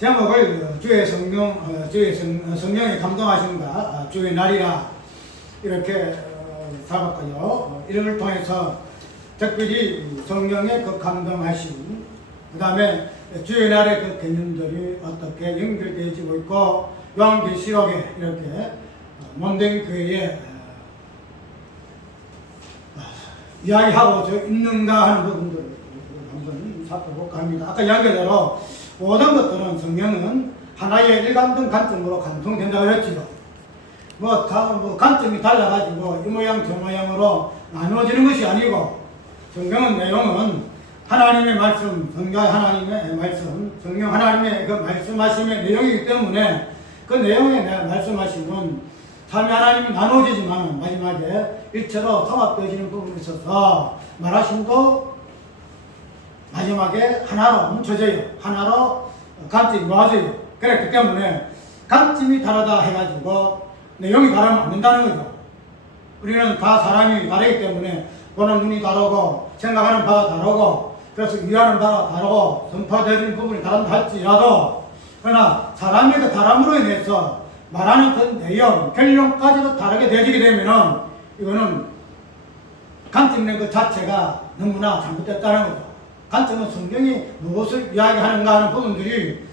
제목을 주의 성령에 감동하신가 주의 날이라 이렇게 잡았고요. 이름을 통해서 특별히 성령의 그 감동하심, 그 다음에 주의 날의 그 개념들이 어떻게 연결되어지고 있고 요한계시록에 이렇게 몬댕 교회에 이야기하고 있는가 하는 부분들을 한번 살펴볼까 합니다. 아까 이야기대로 모든 것들은 성령은 하나의 일관된 관점으로 관통된다고 했지요. 관점이 달라가지고 이 모양 저 모양으로 나누어지는 것이 아니고 성경은 내용은 하나님의 말씀, 성경 하나님의 말씀, 성령 하나님의 그 말씀하심의 내용이기 때문에 그 내용의 말씀하심은 삼위 하나님이 나눠지지만 마지막에 일체로 통합되어지는 부분이 있어서 말하심도 마지막에 하나로 뭉쳐져요. 하나로 관점이 모아져요. 그렇기 때문에 관점이 다르다 해가지고 내용이 다르면 안 된다는 거죠. 우리는 다 사람이 다르기 때문에 보는 눈이 다르고 생각하는 바가 다르고 그래서 이해하는 바가 다르고 선포되는 부분이 다른다 할지라도 그러나 사람의 그 다름으로 인해서 말하는 그 내용, 결론까지도 다르게 되어지게 되면은 이거는 관점된 그 자체가 너무나 잘못됐다는 거죠. 관점은 성령이 무엇을 이야기하는가 하는 부분들이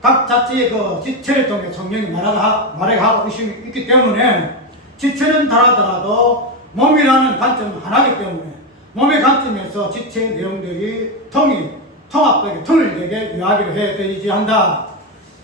각 자체의 그 지체를 통해 성령이 말하고 있기 때문에 지체는 다르더라도 몸이라는 관점은 하나이기 때문에 몸의 관점에서 지체의 내용들이 통합되게 통일되게 이야기를 해야 되지 한다.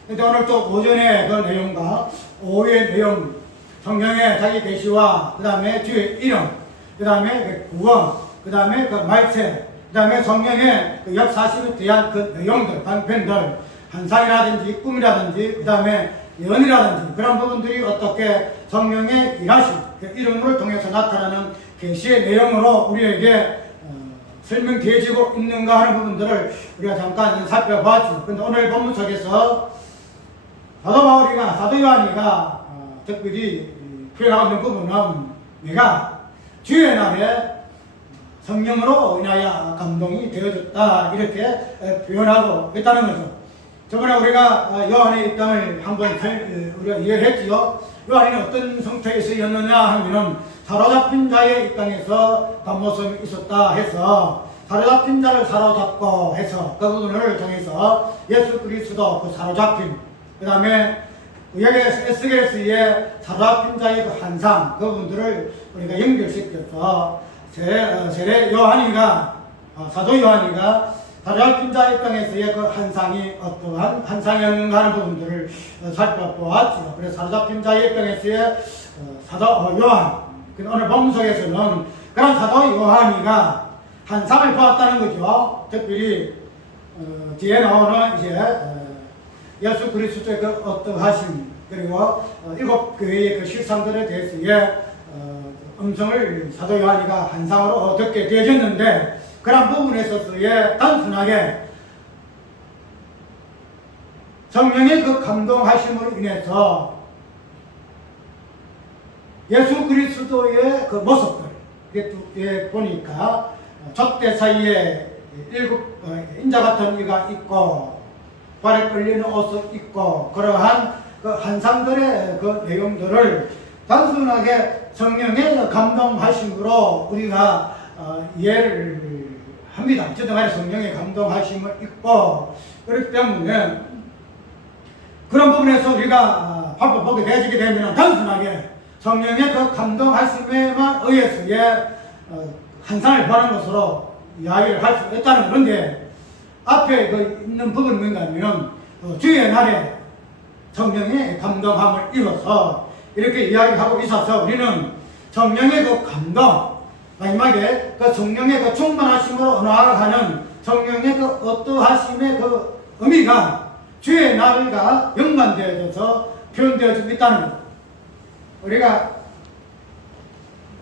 근데 오늘 또 오전에 그 내용과 오후의 내용, 성령의 자기 계시와 그 다음에 주의 이름, 그 다음에 구원, 그 다음에 그 말세, 그 다음에 성령의 그 역사심에 대한 그 내용들, 단편들, 환상이라든지 꿈이라든지 그 다음에 예언이라든지 그런 부분들이 어떻게 성령의 일하심, 그 이름을 통해서 나타나는 계시의 내용으로 우리에게 설명되어지고 있는가 하는 부분들을 우리가 잠깐 살펴봤죠. 그런데 오늘 본문 속에서 사도 바울이나 사도 요한이가 특별히 표현하고 있는 부분은 내가 주의 날에 성령으로 인하여 감동이 되어졌다 이렇게 표현하고 있다는 거죠. 저번에 우리가 요한의 입장을 한번 우리가 이해했지요. 요한이는 어떤 상태에서였느냐 하면은 사로잡힌 자의 입장에서 감모성이 있었다 해서 사로잡힌 자를 사로잡고 해서 그 부분을 통해서 예수 그리스도 그 사로잡힌 그 다음에 여기 에스겔서의 사로잡힌 자의 그 환상 그 부분들을 우리가 연결시켜서 세례 요한이가 사도 요한이가 사로잡힌 자의 입장에서의 그 환상이 어떠한 환상이었는가 하는 부분들을 살펴보았죠. 그래서 사로잡힌 자의 입장에서의 사도 요한 오늘 본문 속에서는 그런 사도 요한이가 환상을 보았다는 거죠. 특별히 뒤에 나오는 이제 예수 그리스도의 그 어떠하심 그리고 일곱 교회의 그 실상들에 대해서의 음성을 사도 요한이가 환상으로 듣게 되어졌는데 그런 부분에 있어서의 단순하게 성령의 그 감동하심으로 인해서 예수 그리스도의 그 모습들 보니까 젖대 사이에 일곱 인자 같은 이가 있고 발에 끌리는 옷을 입고 그러한 그 환상들의 그 내용들을 단순하게 성령의 그 감동하심으로 우리가 이해를 합니다. 어쨌든 간에 성령의 감동하심을 입고 그렇기 때문에 그런 부분에서 우리가 보게 되어지게 되면 단순하게 성령의 그 감동하심에만 의해서의 환상을 보는 것으로 이야기를 할 수 있다는 건데 앞에 그 있는 부분은 뭔가면 주의 날에 성령의 감동함을 입어서 이렇게 이야기하고 있어서 우리는 성령의 그 감동 마지막에 그 성령의 그 충만하심으로 나아가는 성령의 그 어떠하심의 그 의미가 주의 날과 연관되어져서 표현되어지고 있다는 것. 우리가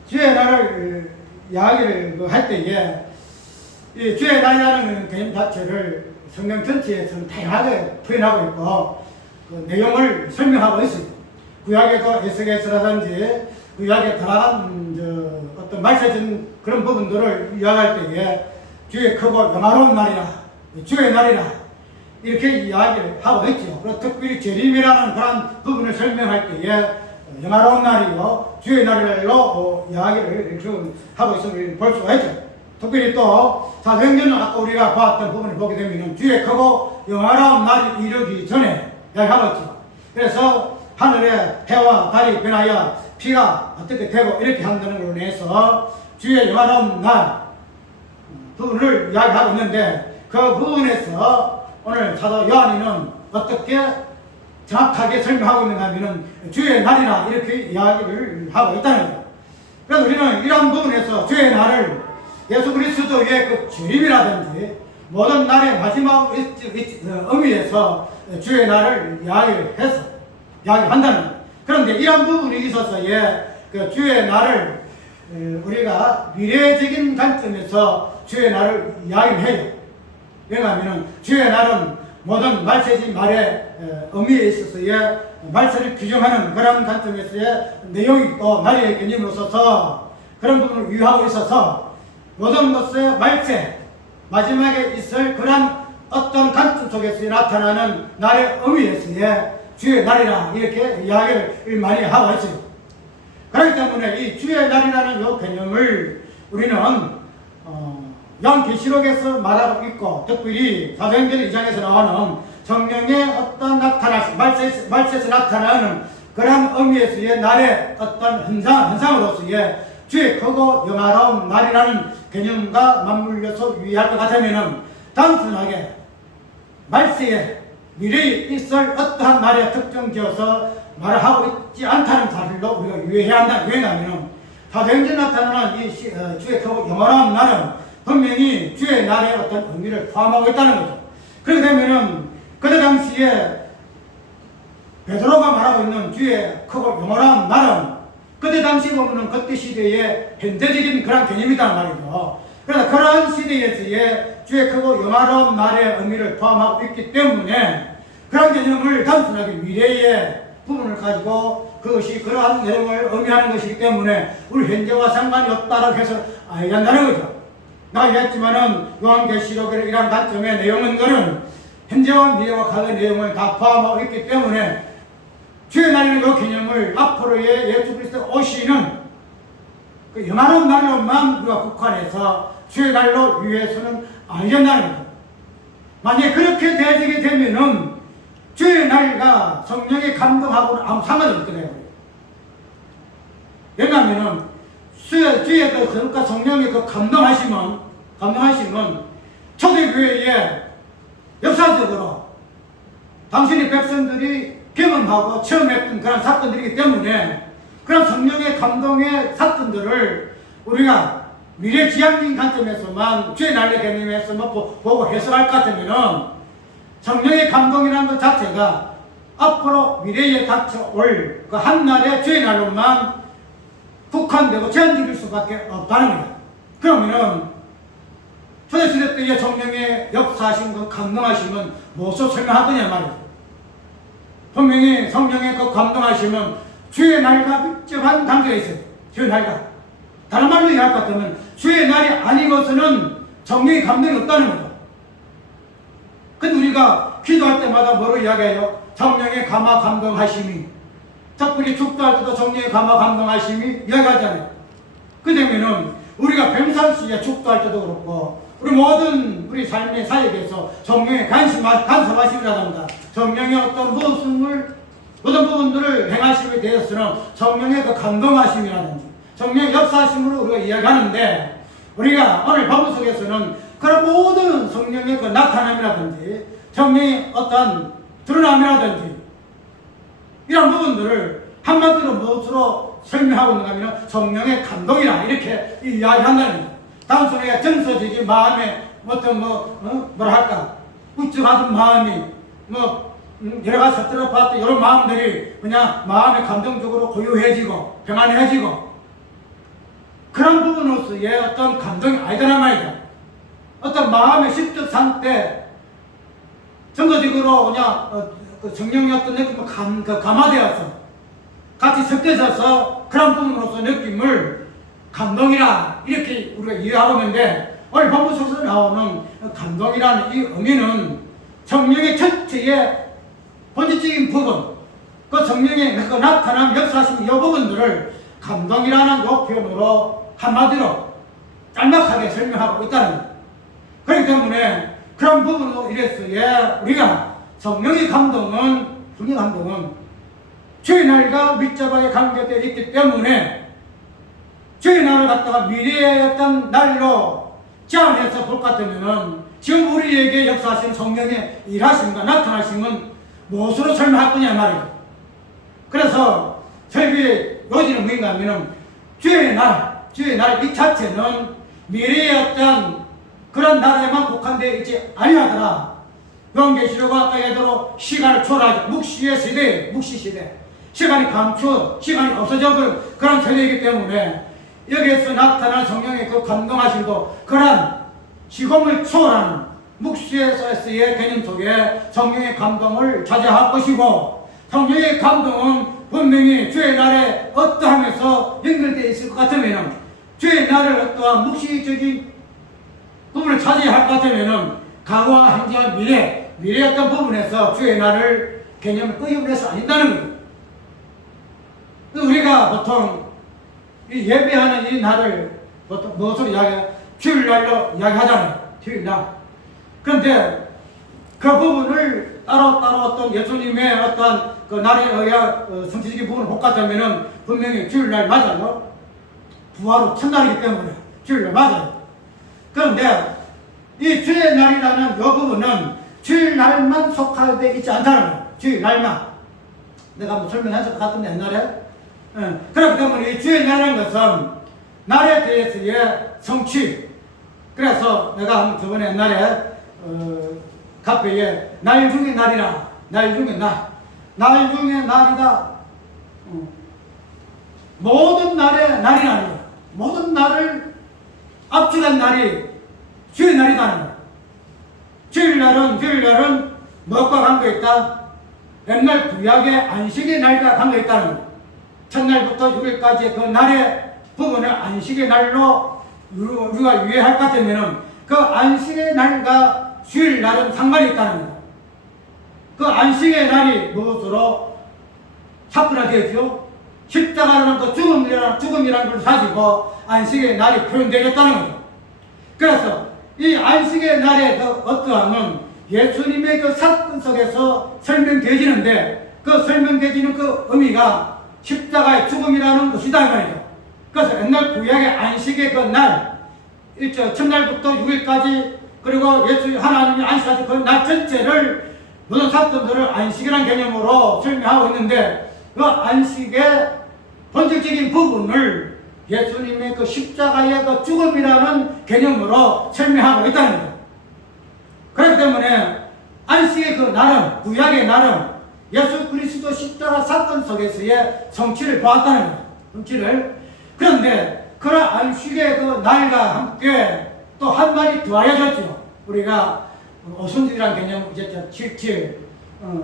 주의 날을 이야기를 할 때에 이 주의 날이라는 개념 자체를 성경 전체에서는 다양하게 표현하고 있고 그 내용을 설명하고 있습니다. 구약에도 에스겔서라든지 구약에 들어간 어떤 말씀해준 그런 부분들을 이야기할 때에 주의 크고 영화로운 날이라 주의 날이라 이렇게 이야기를 하고 있죠. 그리고 특별히 재림이라는 그런 부분을 설명할 때에 영화로운 날이요 주의 날로 이야기를 하고 있음을 볼 수가 있죠. 특별히 또 사도행전은 아까 우리가 봤던 부분을 보게 되면 주의 크고 영화로운 날이 이르기 전에 이야기하고 있죠. 그래서 하늘에 해와 달이 변하여 피가 어떻게 되고 이렇게 한다는 걸로 인해서 주의 영화로운 날 부분을 이야기하고 있는데, 그 부분에서 오늘 사도 요한이는 어떻게 정확하게 설명하고 있는가 하면은 주의 날이라 이렇게 이야기를 하고 있다는 거예요. 그래서 우리는 이런 부분에서 주의 날을 예수 그리스도의 그 주님이라든지 모든 날의 마지막 의미에서 주의 날을 이야기한다는 거예요. 그런데 이런 부분이 있어서의 그 주의 날을 우리가 미래적인 관점에서 주의 날을 이야기해요. 왜냐하면 주의 날은 모든 말세지 말의 의미에 있어서의 말세를 규정하는 그런 관점에서의 내용이 또 날의 개념으로서 그런 부분을 위하고 있어서 모든 것의 말세 마지막에 있을 그런 어떤 관점 속에서 나타나는 날의 의미에서의 주의 날이라 이렇게 이야기를 많이 하고 있어요. 그렇기 때문에 이 주의 날이라는 이 개념을 우리는 요한계시록에서 말하고 있고, 특별히 사도행전 2장에서 나오는 성령의 어떤 나타나심, 말세에서 나타나는 그런 의미에서의 날의 어떤 현상으로서의 주의 크고 영화로운 날이라는 개념과 맞물려서 유의할 것 같으면 단순하게 말세에 미래에 있을 어떠한 날에 특정지어서 말을 하고 있지 않다는 사실로 우리가 유의해야 한다. 왜냐하면 사도행전에 나타나는 이 주의 크고 영화로운 날은 분명히 주의 날의 어떤 의미를 포함하고 있다는 거죠. 그렇게 되면은 그때 당시에 베드로가 말하고 있는 주의 크고 영원한 날은 그때 당시 보면은 그때 시대의 현대적인 그런 개념이란 말이죠. 그래서 그러한 시대에서의 주의 크고 영원한 날의 의미를 포함하고 있기 때문에 그런 개념을 단순하게 미래의 부분을 가지고 그것이 그러한 내용을 의미하는 것이기 때문에 우리 현재와 상관이 없다라고 해서 알아야 한다는 거죠. 나이했지만은 요한계시록의 이러한 관점의 내용은 그는 현재와 미래와 같은 내용을 다 포함하고 있기 때문에 주의 날이라는 그 개념을 앞으로의 예수 그리스도 오시는 그 영원한 날로만 우리가 국한해서 주의 날로 위해서는 안 된다는 거죠. 만약에 그렇게 되게 되면은 주의 날과 성령의 감동하고는 아무 상관이 없거든요. 왜냐하면은 주의 그 성령의 그 감동하심은 초대교회에 역사적으로 당신의 백성들이 경험하고 체험했던 그런 사건들이기 때문에 그런 성령의 감동의 사건들을 우리가 미래지향적인 관점에서만 주의 날의 개념에서만 보고 해석할 것 같으면은 성령의 감동이라는 것 자체가 앞으로 미래에 닥쳐올 그 한날의 주의 날로만 국한되고 제한될 수밖에 없다는 거예요. 그러면은 초대시대 때의 성령의 역사하신 그 감동하심은 무엇으로 설명하더냐 말이죠. 분명히 성령의 그 감동하심은 주의 날과 밀접한 관계가 있어요. 주의 날과. 다른 말로 이해할 것 같으면 주의 날이 아니고서는 성령의 감동이 없다는 거죠. 근데 우리가 기도할 때마다 뭐로 이야기해요? 성령의 감화 감동하심이. 특별히 축도할 때도 성령의 감화 감동하심이 이야기하잖아요. 그러면은 우리가 평상시에 축도할 때도 그렇고 우리 모든 우리 삶의 사역에서 성령의 간섭하심이라든가 성령의 어떤 모든 부분들을 행하심에 대해서는 성령의 그 감동하심이라든지 성령의 역사하심으로 우리가 이야기하는데, 우리가 오늘 본문 속에서는 그런 모든 성령의 그 나타남이라든지 성령의 어떤 드러남이라든지 이런 부분들을 한마디로 무엇으로 설명하고 있는가 하면 성령의 감동이라 이렇게 이야기한다는 거예요. 단순하게 정서적인 마음에 어떤 뭐랄까 우쭐하던 마음이 여러 가지 서툴러 봤던 이런 마음들이 그냥 마음에 감정적으로 고요해지고 평안해지고 그런 부분으로서의 어떤 감동이 아니더란 말이죠. 어떤 마음의 심적 상태 정서적으로 그냥 그 성령의 어떤 느낌을 감화되어서 같이 섞여져서 그런 부분으로서 느낌을 감동이라 이렇게 우리가 이해하고 있는데, 오늘 본문 속에서 나오는 감동이라는 이 의미는 성령의 전체의 본질적인 부분, 그 성령의 그 나타남 역사하신 이 부분들을 감동이라는 그 표현으로 한마디로 짤막하게 설명하고 있다는 겁니다. 그렇기 때문에 그런 부분으로 이래서야 우리가 성령의 감동은 주의 날과 밀접하게 관계되어 있기 때문에 주의 날을 갖다가 미래의 어떤 날로 제한해서 볼 것 같으면은 지금 우리에게 역사하신 성령의 일하심과 나타나심은 무엇으로 설명할 거냐 말이죠. 그래서 설교의 요지는 뭔가 하면은 주의 날 이 자체는 미래의 어떤 그런 나라에만 국한되어 있지 아니하더라. 요한계시록 아까 얘기대로 시간을 초월하죠. 묵시의 시대, 묵시시대. 시간이 감추어, 시간이 없어져 그런 세대이기 때문에 여기에서 나타난 성령의 그 감동하심도 그런 시공을 초월하는 묵시에서의 개념 속에 성령의 감동을 자제할 것이고, 성령의 감동은 분명히 주의 날에 어떠함에서 연결되어 있을 것 같으면, 주의 날을 어떠한 묵시적인 부분을 차지할 것 같으면 과거와 현재와 미래의 어떤 부분에서 주의 날을 개념을 끄집어내서 아닌다는 거예요. 우리가 보통 이 예배하는 이 날을 보통 무엇으로 주일날로 이야기하잖아요. 주일날. 그런데 그 부분을 따로 어떤 예수님의 어떤 그 날에 의한 성취적인 부분을 복잡하면은 분명히 주일날 맞아요. 부활로 첫날이기 때문에 주일날 맞아요. 그런데 이 주의 날이라는 이 부분은 주일날만 속하되어 있지 않다는 거예요. 주일날만. 내가 한번 설명했을 것 같은데 옛날에. 그렇기 때문에 이 주의 날이라는 것은 날에 대해서의 성취. 그래서 내가 저번에 옛날에 카페에 날 중에 날이라, 날 중에 날이다. 모든 날의 날이라는 거예요. 모든 날을 압축한 날이 주의 날이라는 거예요. 주일날은 무엇과 관계 있다? 옛날 구약의 안식의 날과 관계 있다는 거예요. 첫날부터 6일까지 그 날의 부분을 안식의 날로 우리가 이해할 것 같으면 그 안식의 날과 주일날은 상관이 있다는 거예요. 그 안식의 날이 무엇으로 사건화되었죠? 십자가라는 그 죽음이라는 걸 가지고 안식의 날이 표현되겠다는 거죠. 그래서 이 안식의 날의 그 어떠함은 예수님의 그 사건 속에서 설명되어지는데 그 설명되어지는 그 의미가 십자가의 죽음이라는 것이다 이 말이죠. 그래서 옛날 구약의 안식의 그 날, 첫날부터 6일까지 그리고 하나님이 안식하신 그 날 전체를 모든 사건들을 안식이라는 개념으로 설명하고 있는데 그 안식의 본질적인 부분을 예수님의 그 십자가의 그 죽음이라는 개념으로 설명하고 있다는 거죠. 그렇기 때문에 안식의 그 날은, 구약의 날은 예수 그리스도 십자가 사건 속에서의 성취를 보았다는 거예요. 성취를. 그런데 그런 안식의 그 날과 함께 또 한 말이 더하여졌죠. 우리가 오순절이라는 개념 이제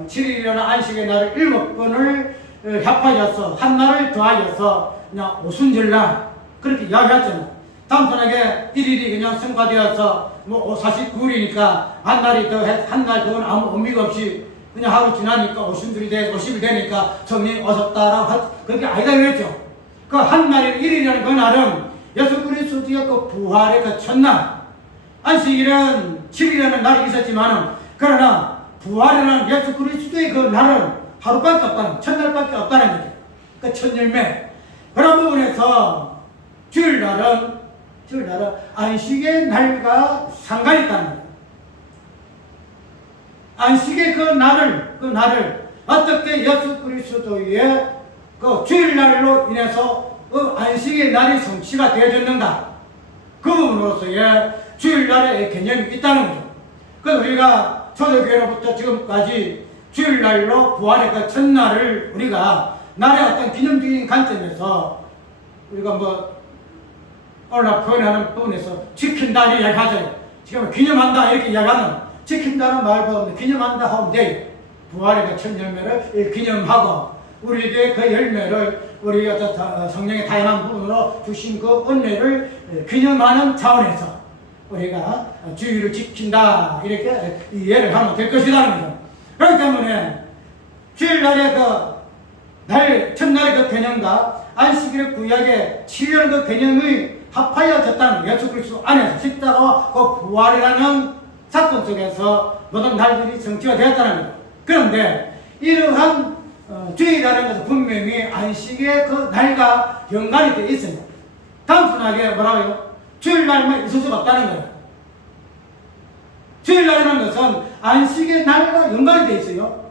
7일이라는 안식의 날을 7번을 합하여서 한 날을 더하여서 그냥 오순절날 그렇게 이야기했잖아요. 단순하게 1일이 그냥 승화되어서 뭐 49일이니까 한 날이 한 날 더는 아무 의미가 없이 그냥 하루 지나니까 오순절이 50일 되니까 성령이 오셨다라고 그게 아니다 그랬죠. 그 한 날이 1일이라는 그 날은 예수 그리스도의 그 부활의 그 첫날, 안식일은 7일이라는 날이 있었지만은 그러나 부활이라는 예수 그리스도의 그 날은 하루밖에 없다는, 첫날밖에 없다는 거죠. 그 첫 열매. 그런 부분에서 주일날은 안식의 날과 상관이 있다는 거예요. 안식의 그 날을 어떻게 예수 그리스도의 그 주일날로 인해서 그 안식의 날이 성취가 되어졌는가? 그 부분으로서의 주일날의 개념이 있다는 거죠. 그래서 우리가 초대교회로부터 지금까지 주일날로 부활의 그 첫날을 우리가 날의 어떤 기념적인 관점에서 우리가 오늘 표현하는 부분에서 지킨다는 이야기하죠. 지금 기념한다 이렇게 이야기하는 지킨다는 말보다 기념한다 하면 돼요. 부활의 그 첫 열매를 기념하고 우리에게 그 열매를 우리 성령의 다양한 부분으로 주신 그 은혜를 기념하는 차원에서 우리가 주의를 지킨다 이렇게 이해를 하면 될 것이라는 거죠. 그렇기 때문에 주일날의 첫날의 그 개념과 안식일의 구약의 7일 그 개념이 합하여졌다는 예수 그리스도 안에서 십자가와 그 부활이라는 사건 속에서 모든 날들이 성취가 되었다는 거죠. 그런데 이러한 주일이라는 것은 분명히 안식의 그 날과 연관이 되어 있어요. 단순하게 뭐라고요? 주일날만 있을 수가 없다는 거예요. 주일날이라는 것은 안식의 날과 연관이 되어 있어요.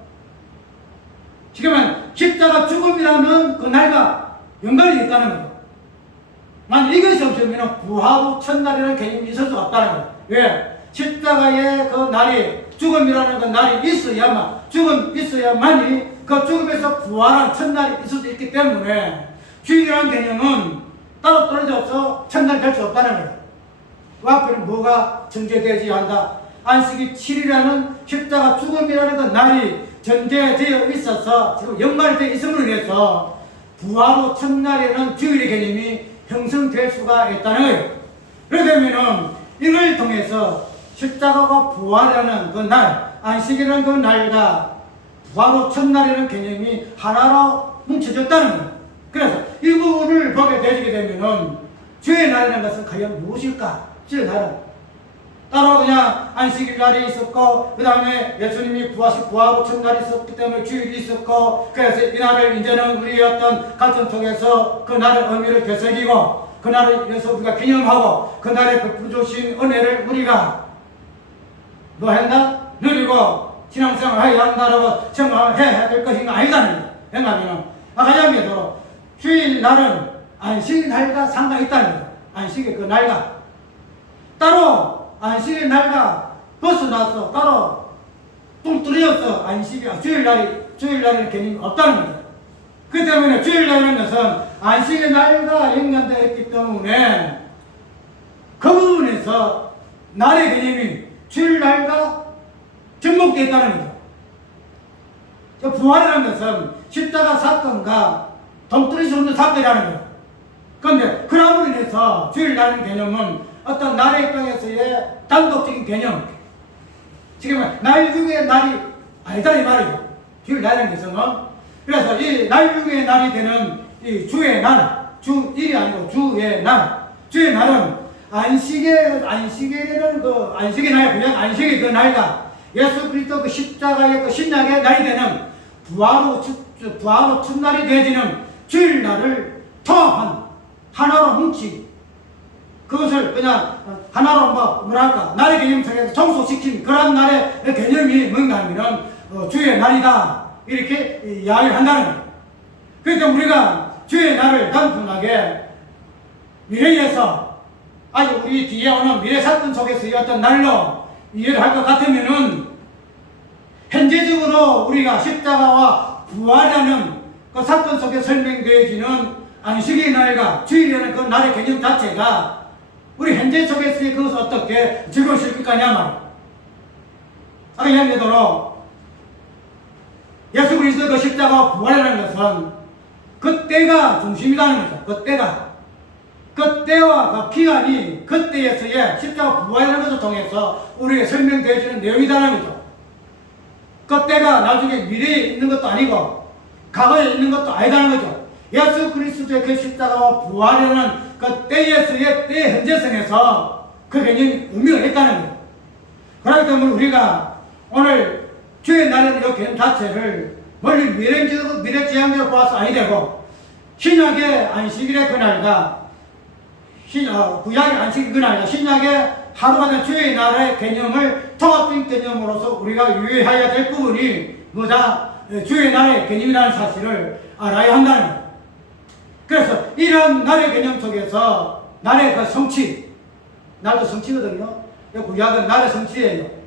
지금은 십자가 죽음이라는 그 날과 연관이 되어 있다는 거예요. 만약 이것이 없으면 부활 후 첫날이라는 개념이 있을 수가 없다는 거예요. 왜? 십자가의 그 날이, 죽음이라는 그 날이 있어야만이 그 죽음에서 부활한 첫날이 있을 수 있기 때문에 주일이라는 개념은 따로 떨어져서 첫날이 될 수 없다는 거예요. 그 앞에는 뭐가 전제되지 한다? 안식이 7일이라는 십자가 죽음이라는 그 날이 전제되어 있어서 지금 연관이 되어 있음으로 인해서 부활 후 첫날에는 주일의 개념이 형성될 수가 있다는 거예요. 그렇게 되면은 이걸 통해서 십자가가 부활이라는 그 날, 안식이라는 그 날과 부활 후 첫날이라는 개념이 하나로 뭉쳐졌다는 거예요. 그래서 이 부분을 보게 되게 되면은 주의 날이라는 것은 과연 무엇일까? 주의 날은 따로 그냥 안식일 날이 있었고, 그 다음에 예수님이 부활 후 첫날이 있었기 때문에 주일이 있었고, 그래서 이 날을 이제는 우리의 어떤 가정 속에서 그 날의 의미를 되새기고, 그 날을 위해서 우리가 기념하고, 그 날의 베풀어 주신 은혜를 우리가 뭐 한다? 누리고 신앙생활 해야 한다라고 생각해야 될 것인가? 아니다는 거예요. 왜냐하면 가장 예로 주일 날은 안식일 날과 상관이 있다는 거예요. 안식일 그 날과 따로 안식일 날과 벗어나서 따로 뚱뚱해서 주일날의 개념이 없다는 거죠. 그 때문에 주일날이라는 것은 안식일 날과 연관되어 있기 때문에 그 부분에서 날의 개념이 주일날과 접목되어 있다는 거죠. 부활이라는 것은 십자가 사건과 동떨어질 수 없는 사건이라는 거예요. 그런데 그럼으로 인해서 주일날의 개념은 어떤 날의 입장에서의 단독적인 개념, 지금 날 중에 날이 아니다 이 말이죠. 주일날이라는 것은. 그래서 이 날 중에 날이 되는 이 주의 날, 주일이 아니고 주의 날은 안식일은 안식의 날, 그냥 안식의 그 날과 예수 그리스도 그 십자가의 그 신약의 날이 되는 부활 후 첫날이 되어지는 주일날을 통합한 하나로 뭉치, 그것을 그냥 하나로 뭐랄까 날의 개념 속에서 종속시킨 그런 날의 개념이 뭔가 하면은 주의 날이다 이렇게 이야기를 한다는 거예요. 그러니까 우리가 주의 날을 단순하게 미래에서 아주 우리 뒤에 오는 미래 사건 속에서 어떤 날로 이해를 할 것 같으면은 현재적으로 우리가 십자가와 부활이라는 그 사건 속에 설명되어지는 안식의 날과 주일이라는 그 날의 개념 자체가 우리 현재 속에서의 그것을 어떻게 적용시킬 것 같냐 말이야. 아까 이야기하도록 예수 그리스도의 그 십자가와 부활이라는 것은 그때가 중심이라는 거죠. 그때와 그 기간이 그때에서의 십자가 부활이라는 것을 통해서 우리에게 설명되어지는 내용이라는 거죠. 그때가 나중에 미래에 있는 것도 아니고 과거에 있는 것도 아니다는 거죠. 예수 그리스도의 그 십자가와 부활이라는 그 때에서의 때 현재성에서 그 개념이 의미가 있다는 거예요. 그렇기 때문에 우리가 오늘 주의 날이라는 이 개념 자체를 멀리 미래지향적으로 보아서 아니 되고 신약의 안식일의 그날과 구약의 안식일 그날과 신약의 하루가 된 주의 날의 개념을 통합된 개념으로서 우리가 유의해야 될 부분이 뭐다? 주의 날의 개념이라는 사실을 알아야 한다는 거예요. 그래서 이런 날의 개념 속에서 날의 그 성취, 날도 성취거든요. 구약은 날의 성취예요.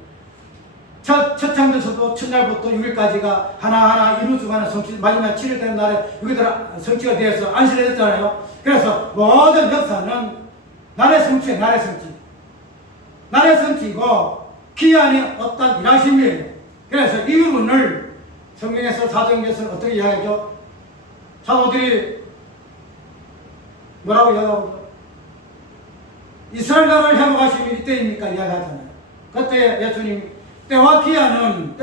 첫 창조서도 첫날부터 6일까지가 하나하나 이루어져가는 성취, 마지막 7일 되는 날에 6일들 성취가 되어서 안식을 했잖아요. 그래서 모든 역사는 날의 성취예요. 날의 성취이고 기한이 어떤 일하심이에요. 그래서 이 부분을 성경에서 사도행전에서는 어떻게 이야기하죠? 사도들이 뭐라고 이야기하고 이스라엘 나라를 회복하시는 이때입니까? 이야기하잖아요. 그때 예수님 때와 기한은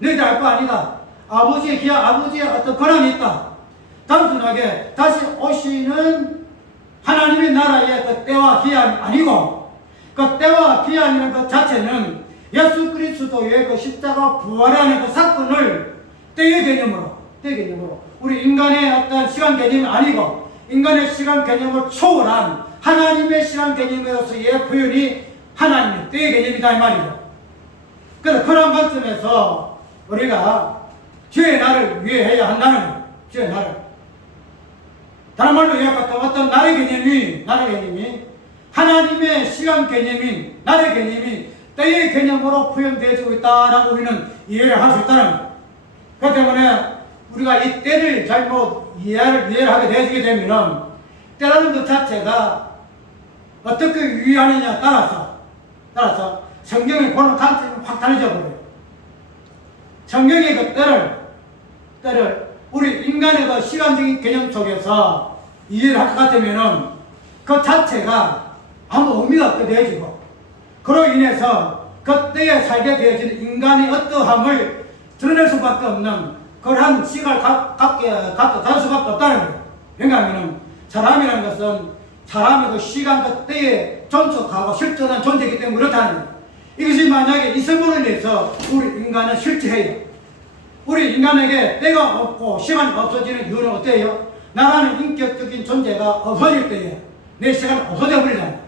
너희들 알 거 아니다. 아버지의 기한, 아버지의 어떤 권한이 있다. 단순하게 다시 오시는 하나님의 나라의 그 때와 기한이 아니고, 그 때와 기한이라는 것 자체는 예수 그리스도의 그 십자가 부활하는 그 사건을 때의 개념으로 우리 인간의 어떤 시간 개념이 아니고 인간의 시간 개념을 초월한 하나님의 시간 개념으로서의 표현이 하나님의 때의 개념이다 이 말이죠. 그래서 그런 관점에서 우리가 주의 날을 위해 해야 한다는 거예요. 주의 날을. 다른 말로 이야기할 때 어떤 날의 개념이 하나님의 시간 개념인 날의 개념이 때의 개념으로 표현되어지고 있다라고 우리는 이해를 할 수 있다는 거예요. 그렇기 때문에 우리가 이 때를 잘못 이해를 하게 되어지게 되면 때라는 것 자체가 어떻게 유의하느냐에 따라서 성경의 보는 관점이 확 달라져 버려요. 성경의 그 때를 우리 인간의 그 시간적인 개념 속에서 이해를 할 것 같으면은 그 자체가 아무 의미가 없게 되어지고, 그로 인해서 그때에 살게 되어지는 인간의 어떠함을 드러낼 수밖에 없는 그러한 시간을 갖다 수밖에 없다는 거예요. 왜냐하면 사람이라는 것은 사람의 그 시간 그때에 존속하고 실존한 존재이기 때문에 그렇다는 거예요. 이것이 만약에 있음으로 인해서 우리 인간은 실체해요. 우리 인간에게 때가 없고 시간이 없어지는 이유는 어때요? 나라는 인격적인 존재가 없어질 때에 내 시간이 없어져 버리잖아요.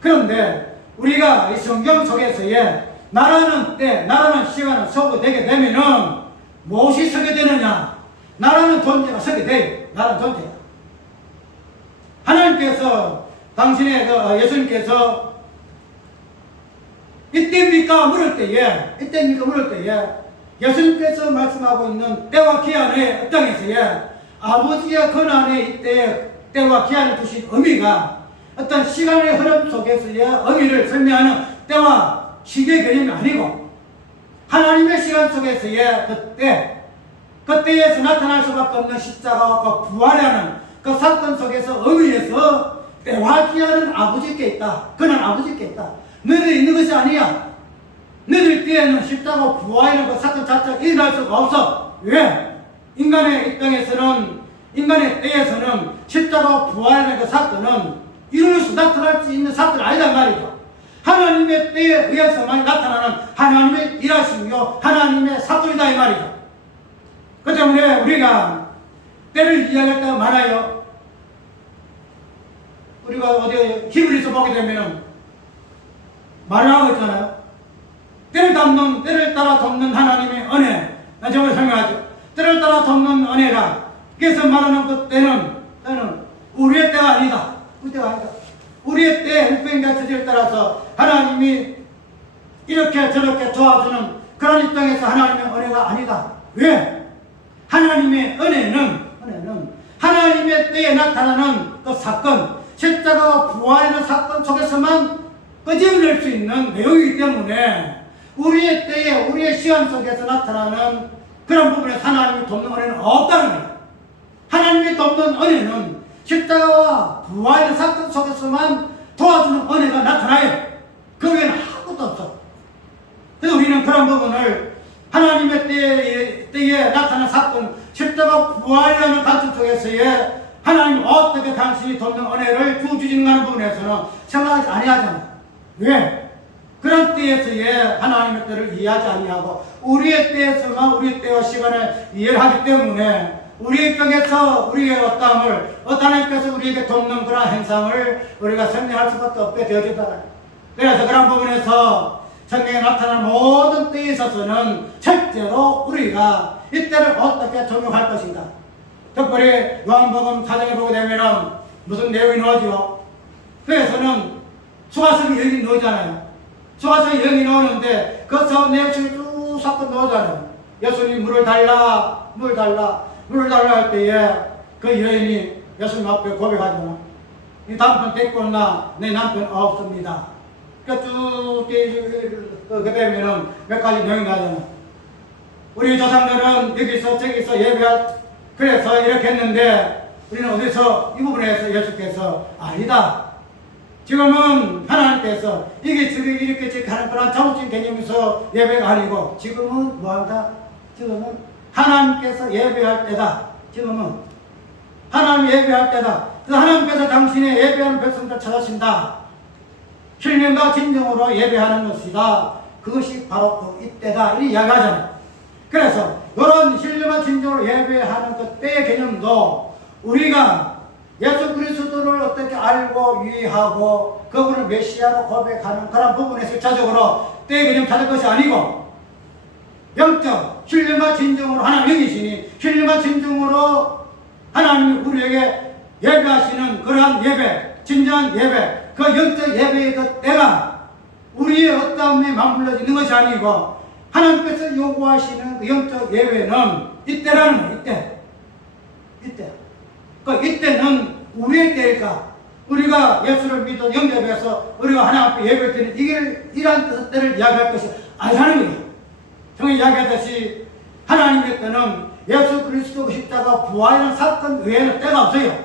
그런데 우리가 이 성경 속에서의 나라는 때, 나라는 시간을 서게 되게 되면은 무엇이 서게 되느냐? 나라는 존재가 서게 돼요. 나라는 존재가. 하나님께서 당신의 예수님께서 이때입니까? 물을 때에 예수님께서 말씀하고 있는 때와 기한의 땅에서의 아버지의 권한에 이때 때와 기한을 두신 의미가 어떤 시간의 흐름 속에서의 의미를 설명하는 때와 시기의 개념이 아니고 하나님의 시간 속에서의 그때에서 나타날 수밖에 없는 십자가와 그 부활하는 그 사건 속에서 의미에서 때와 기한은 아버지께 있다. 그는 아버지께 있다. 너희들이 있는 것이 아니야. 너희들 때에는 십자가 부활이라는 그 사건 자체가 일어날 수가 없어. 왜? 인간의 땅에서는, 인간의 때에서는 십자가 부활이라는 그 사건은 이룰 수 나타날 수 있는 사건이 아니란 말이죠. 하나님의 때에 의해서만 나타나는 하나님의 일하심이요 하나님의 사건이다 이 말이죠. 그 때문에 우리가 때를 이야기할 때가 많아요. 우리가 어디 히브리서 보게 되면은 말을 하고 있잖아요. 때를 따라 돕는 하나님의 은혜. 나 저걸 설명하죠. 때를 따라 돕는 은혜가, 그래서 말하는 그 때는 우리의 때가 아니다. 우리 때가 아니다. 우리의 때, 형편과 처지에 따라서 하나님이 이렇게 저렇게 도와주는 그런 입장에서 하나님의 은혜가 아니다. 왜? 하나님의 은혜는 하나님의 때에 나타나는 그 사건, 십자가와 부활하는 사건 속에서만 끄집어낼 수 있는 내용이기 때문에 우리의 때에, 우리의 시간 속에서 나타나는 그런 부분에 하나님이 돕는 은혜는 없다는 거예요. 하나님이 돕는 은혜는 십자가와 부활의 사건 속에서만 도와주는 은혜가 나타나요. 그 외에는 아무것도 없어. 그래서 우리는 그런 부분을 하나님의 때에 나타난 사건, 십자가 부활이라는 관점 속에서의 하나님 어떻게 당신이 돕는 은혜를 주시는가 하는 부분에서는 생각하지 아니하잖아. 왜? 그런 때에서의 하나님의 때를 이해하지 아니하고 우리의 때에서만 우리의 때와 시간을 이해를 하기 때문에 우리 입장에서 우리의 어떠함을 하나님께서 우리에게 돕는 그런 행상을 우리가 설명할 수밖에 없게 되어진다. 그래서 그런 부분에서 성경에 나타난 모든 때에 있어서는 실제로 우리가 이때를 어떻게 적용할 것인가. 특별히 요한복음 4장에 보게 되면 무슨 내용이 나오죠? 그래서는 수가성이 여기 나오잖아요. 수가성이 여기 나오는데 그 내용이 쭉 사건 나오잖아요. 예수님 물을 달라 할 때에 그 여인이 예수님 앞에 고백하잖아. 이 남편 데리고 온나? 내 남편 없습니다. 그 되면은 몇 가지 내용이 나잖아. 우리 조상들은 여기서 저기서 그래서 이렇게 했는데 우리는 어디서 이 부분에서 예수께서 아니다. 지금은 하나님께서 이게 지금 이렇게 하는 그런 잘못된 개념에서 예배가 아니고 지금은 뭐한다? 지금은 하나님께서 예배할 때다. 지금은 하나님 예배할 때다. 그래서 하나님께서 당신의 예배하는 백성들 찾으신다. 신령과 진정으로 예배하는 것이다. 그것이 바로 그 이때다. 이 이야기하잖아요. 그래서 이런 신령과 진정으로 예배하는 그때의 개념도 우리가 예수 그리스도를 어떻게 알고 유의하고 그분을 메시아로 고백하는 그런 부분에서 일차적으로 때의 개념 찾을 것이 아니고 영적 신령과 진정으로 하나님 영이시니 신령과 진정으로 하나님이 우리에게 예배하시는 그러한 예배, 진정한 예배, 그 영적 예배의 그 때가 우리의 어떠함에 맞물려 있는 것이 아니고 하나님께서 요구하시는 그 영적 예배는 이때라는 거예요. 이때. 그 이때는 우리의 때일까? 우리가 예수를 믿어 영접해서 우리가 하나님 앞에 예배할 때는 이러한 때를 이야기할 것이 아니라는 거예요. 정말 이야기하듯이 하나님의 때는 예수 그리스도 십자가 부활이라는 사건 외에는 때가 없어요.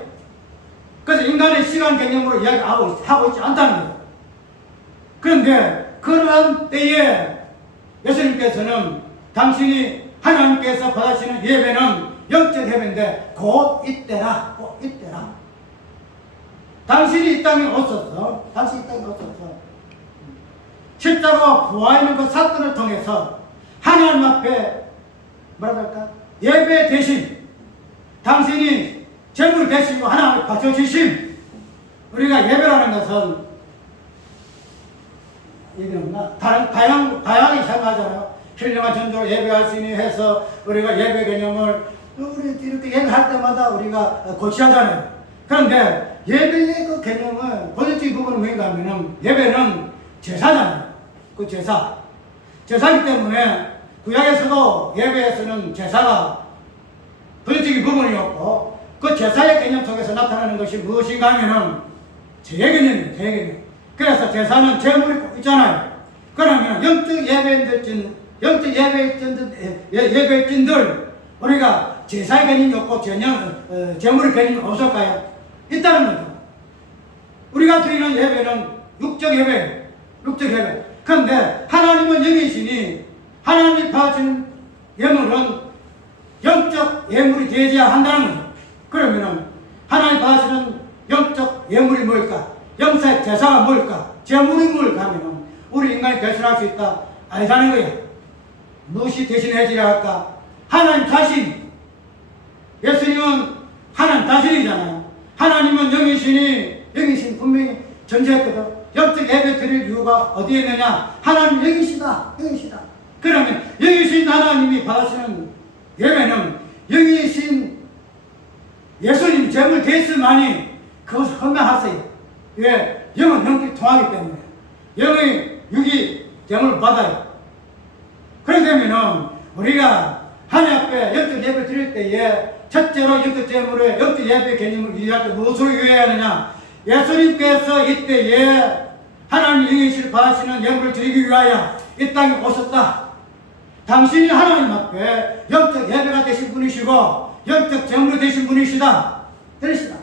그래서 인간의 시간 개념으로 이야기하고 있지 않다는 거예요. 그런데 그러한 때에 예수님께서는 당신이 하나님께서 받으시는 예배는 영적 예배인데 곧 이때라. 당신이 이 땅에 오셔서 십자가 부활하는 그 사건을 통해서 하나님 앞에 뭐라 할까? 예배 대신 당신이 제물 되시고 하나님을 바쳐주심. 우리가 예배라는 것은 다양하게 생각하잖아요. 신령한 전도로 예배할 수 있니 해서 우리가 예배 개념을 우리 이렇게 예배할 때마다 우리가 고치하잖아요. 그런데 예배의 그 개념은 본질적인 부분은 뭔가 하면은 예배는 제사잖아요. 그 제사이기 때문에 구약에서도 예배에서는 제사가 본질적인 부분이었고 그 제사의 개념 속에서 나타나는 것이 무엇인가 하면은 제의 개념이에요. 그래서 제사는 제물이 꼭 있잖아요. 그러면 영적 예배진들 우리가 제사의 개념이 없고 제물의 개념이 없을까요? 있다는 거죠. 우리가 드리는 예배는 육적 예배. 그런데 하나님은 영이시니 하나님이 받으신 예물은 영적 예물이 되어야 한다는 거죠. 그러면 하나님 받으시는 영적 예물이 뭘까? 영사의 제사가 뭘까? 제물이 뭘까 하면 우리 인간이 대신할 수 있다? 아니다는 거예요. 무엇이 대신해지려 할까? 하나님 자신. 예수님은 하나님 자신이잖아요. 하나님은 영이신 분명히 전제했거든. 영적 예배 드릴 이유가 어디에 있느냐? 하나님 영이시다. 그러면 영이신 하나님이 받으시는 예배는 영이신 예수님 제물 됐으마니 그것을 헌납하세요. 왜? 영은 영끼리 통하기 때문에. 영의 육이 제물을 받아요. 그렇게 되면은 우리가 하나님 앞에 영적 예배 드릴 때에 첫째로 영적 제물의 영적 예배 개념을 이해할 때 무엇으로 이해해야 하느냐? 예수님께서 이때에 하나님 영이실 받으시는 예물을 드리기 위하여 이 땅에 오셨다. 당신이 하나님 앞에 영적 예배가 되신 분이시고 영적 제물이 되신 분이시다. 들으시다.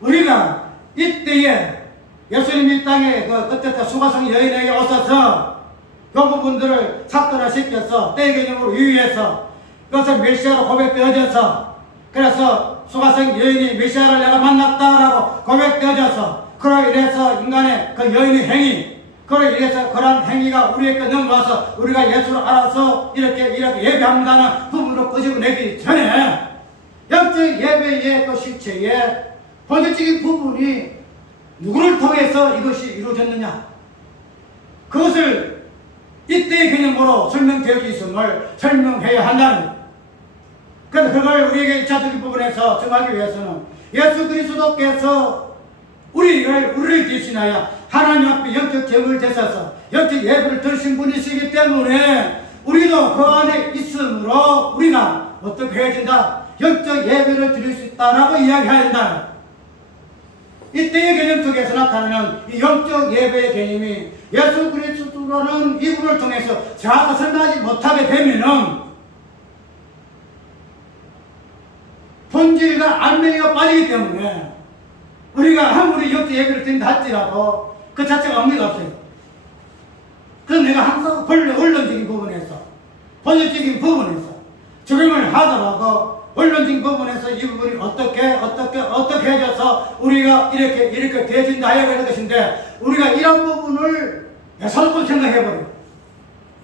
우리가 이때에 예수님이 이 땅에 그 끝에 수가성 여인에게 오셔서 그 부분들을 삭도화시켜서 때의 개념으로 유의해서 그것을 메시아로 고백되어져서 그래서 수가성 여인이 메시아를 내가 만났다라고 고백되어져서 그로 인해서 인간의 그 여인의 행위 그로 인해서 그런 행위가 우리에게 넘어와서 우리가 예수를 알아서 이렇게 예배합니다는 부분으로 끄집어내기 전에 영적 예배의 그 실체의 본질적인 부분이 누구를 통해서 이것이 이루어졌느냐? 그것을 이때의 개념으로 설명되어 있음을 설명해야 한다는 거예요. 그래서 그걸 우리에게 1차적인 부분에서 정하기 위해서는 예수 그리스도께서 우리를 대신하여 하나님 앞에 영적 제물을 되셔서 영적 예배를 드리신 분이시기 때문에 우리도 그 안에 있으므로 우리가 어떻게 해야 된다? 영적 예배를 드릴 수 있다라고 이야기해야 된다. 이때의 개념 속에서 나타나는 이 영적 예배의 개념이 예수 그리스도라는 이분을 통해서 정확히 설명하지 못하게 되면은 본질과 알맹이가 빠지기 때문에 우리가 아무리 역대 예배를 드린다 할지라도 그 자체가 의미가 없어요. 그래서 내가 항상 본래 원론적인 부분에서, 본질적인 부분에서 적용을 하더라도 원론적인 부분에서 이 부분이 어떻게 해줘서 우리가 이렇게 되어진다 해야 되는 것인데, 우리가 이런 부분을 서로 생각해버려요.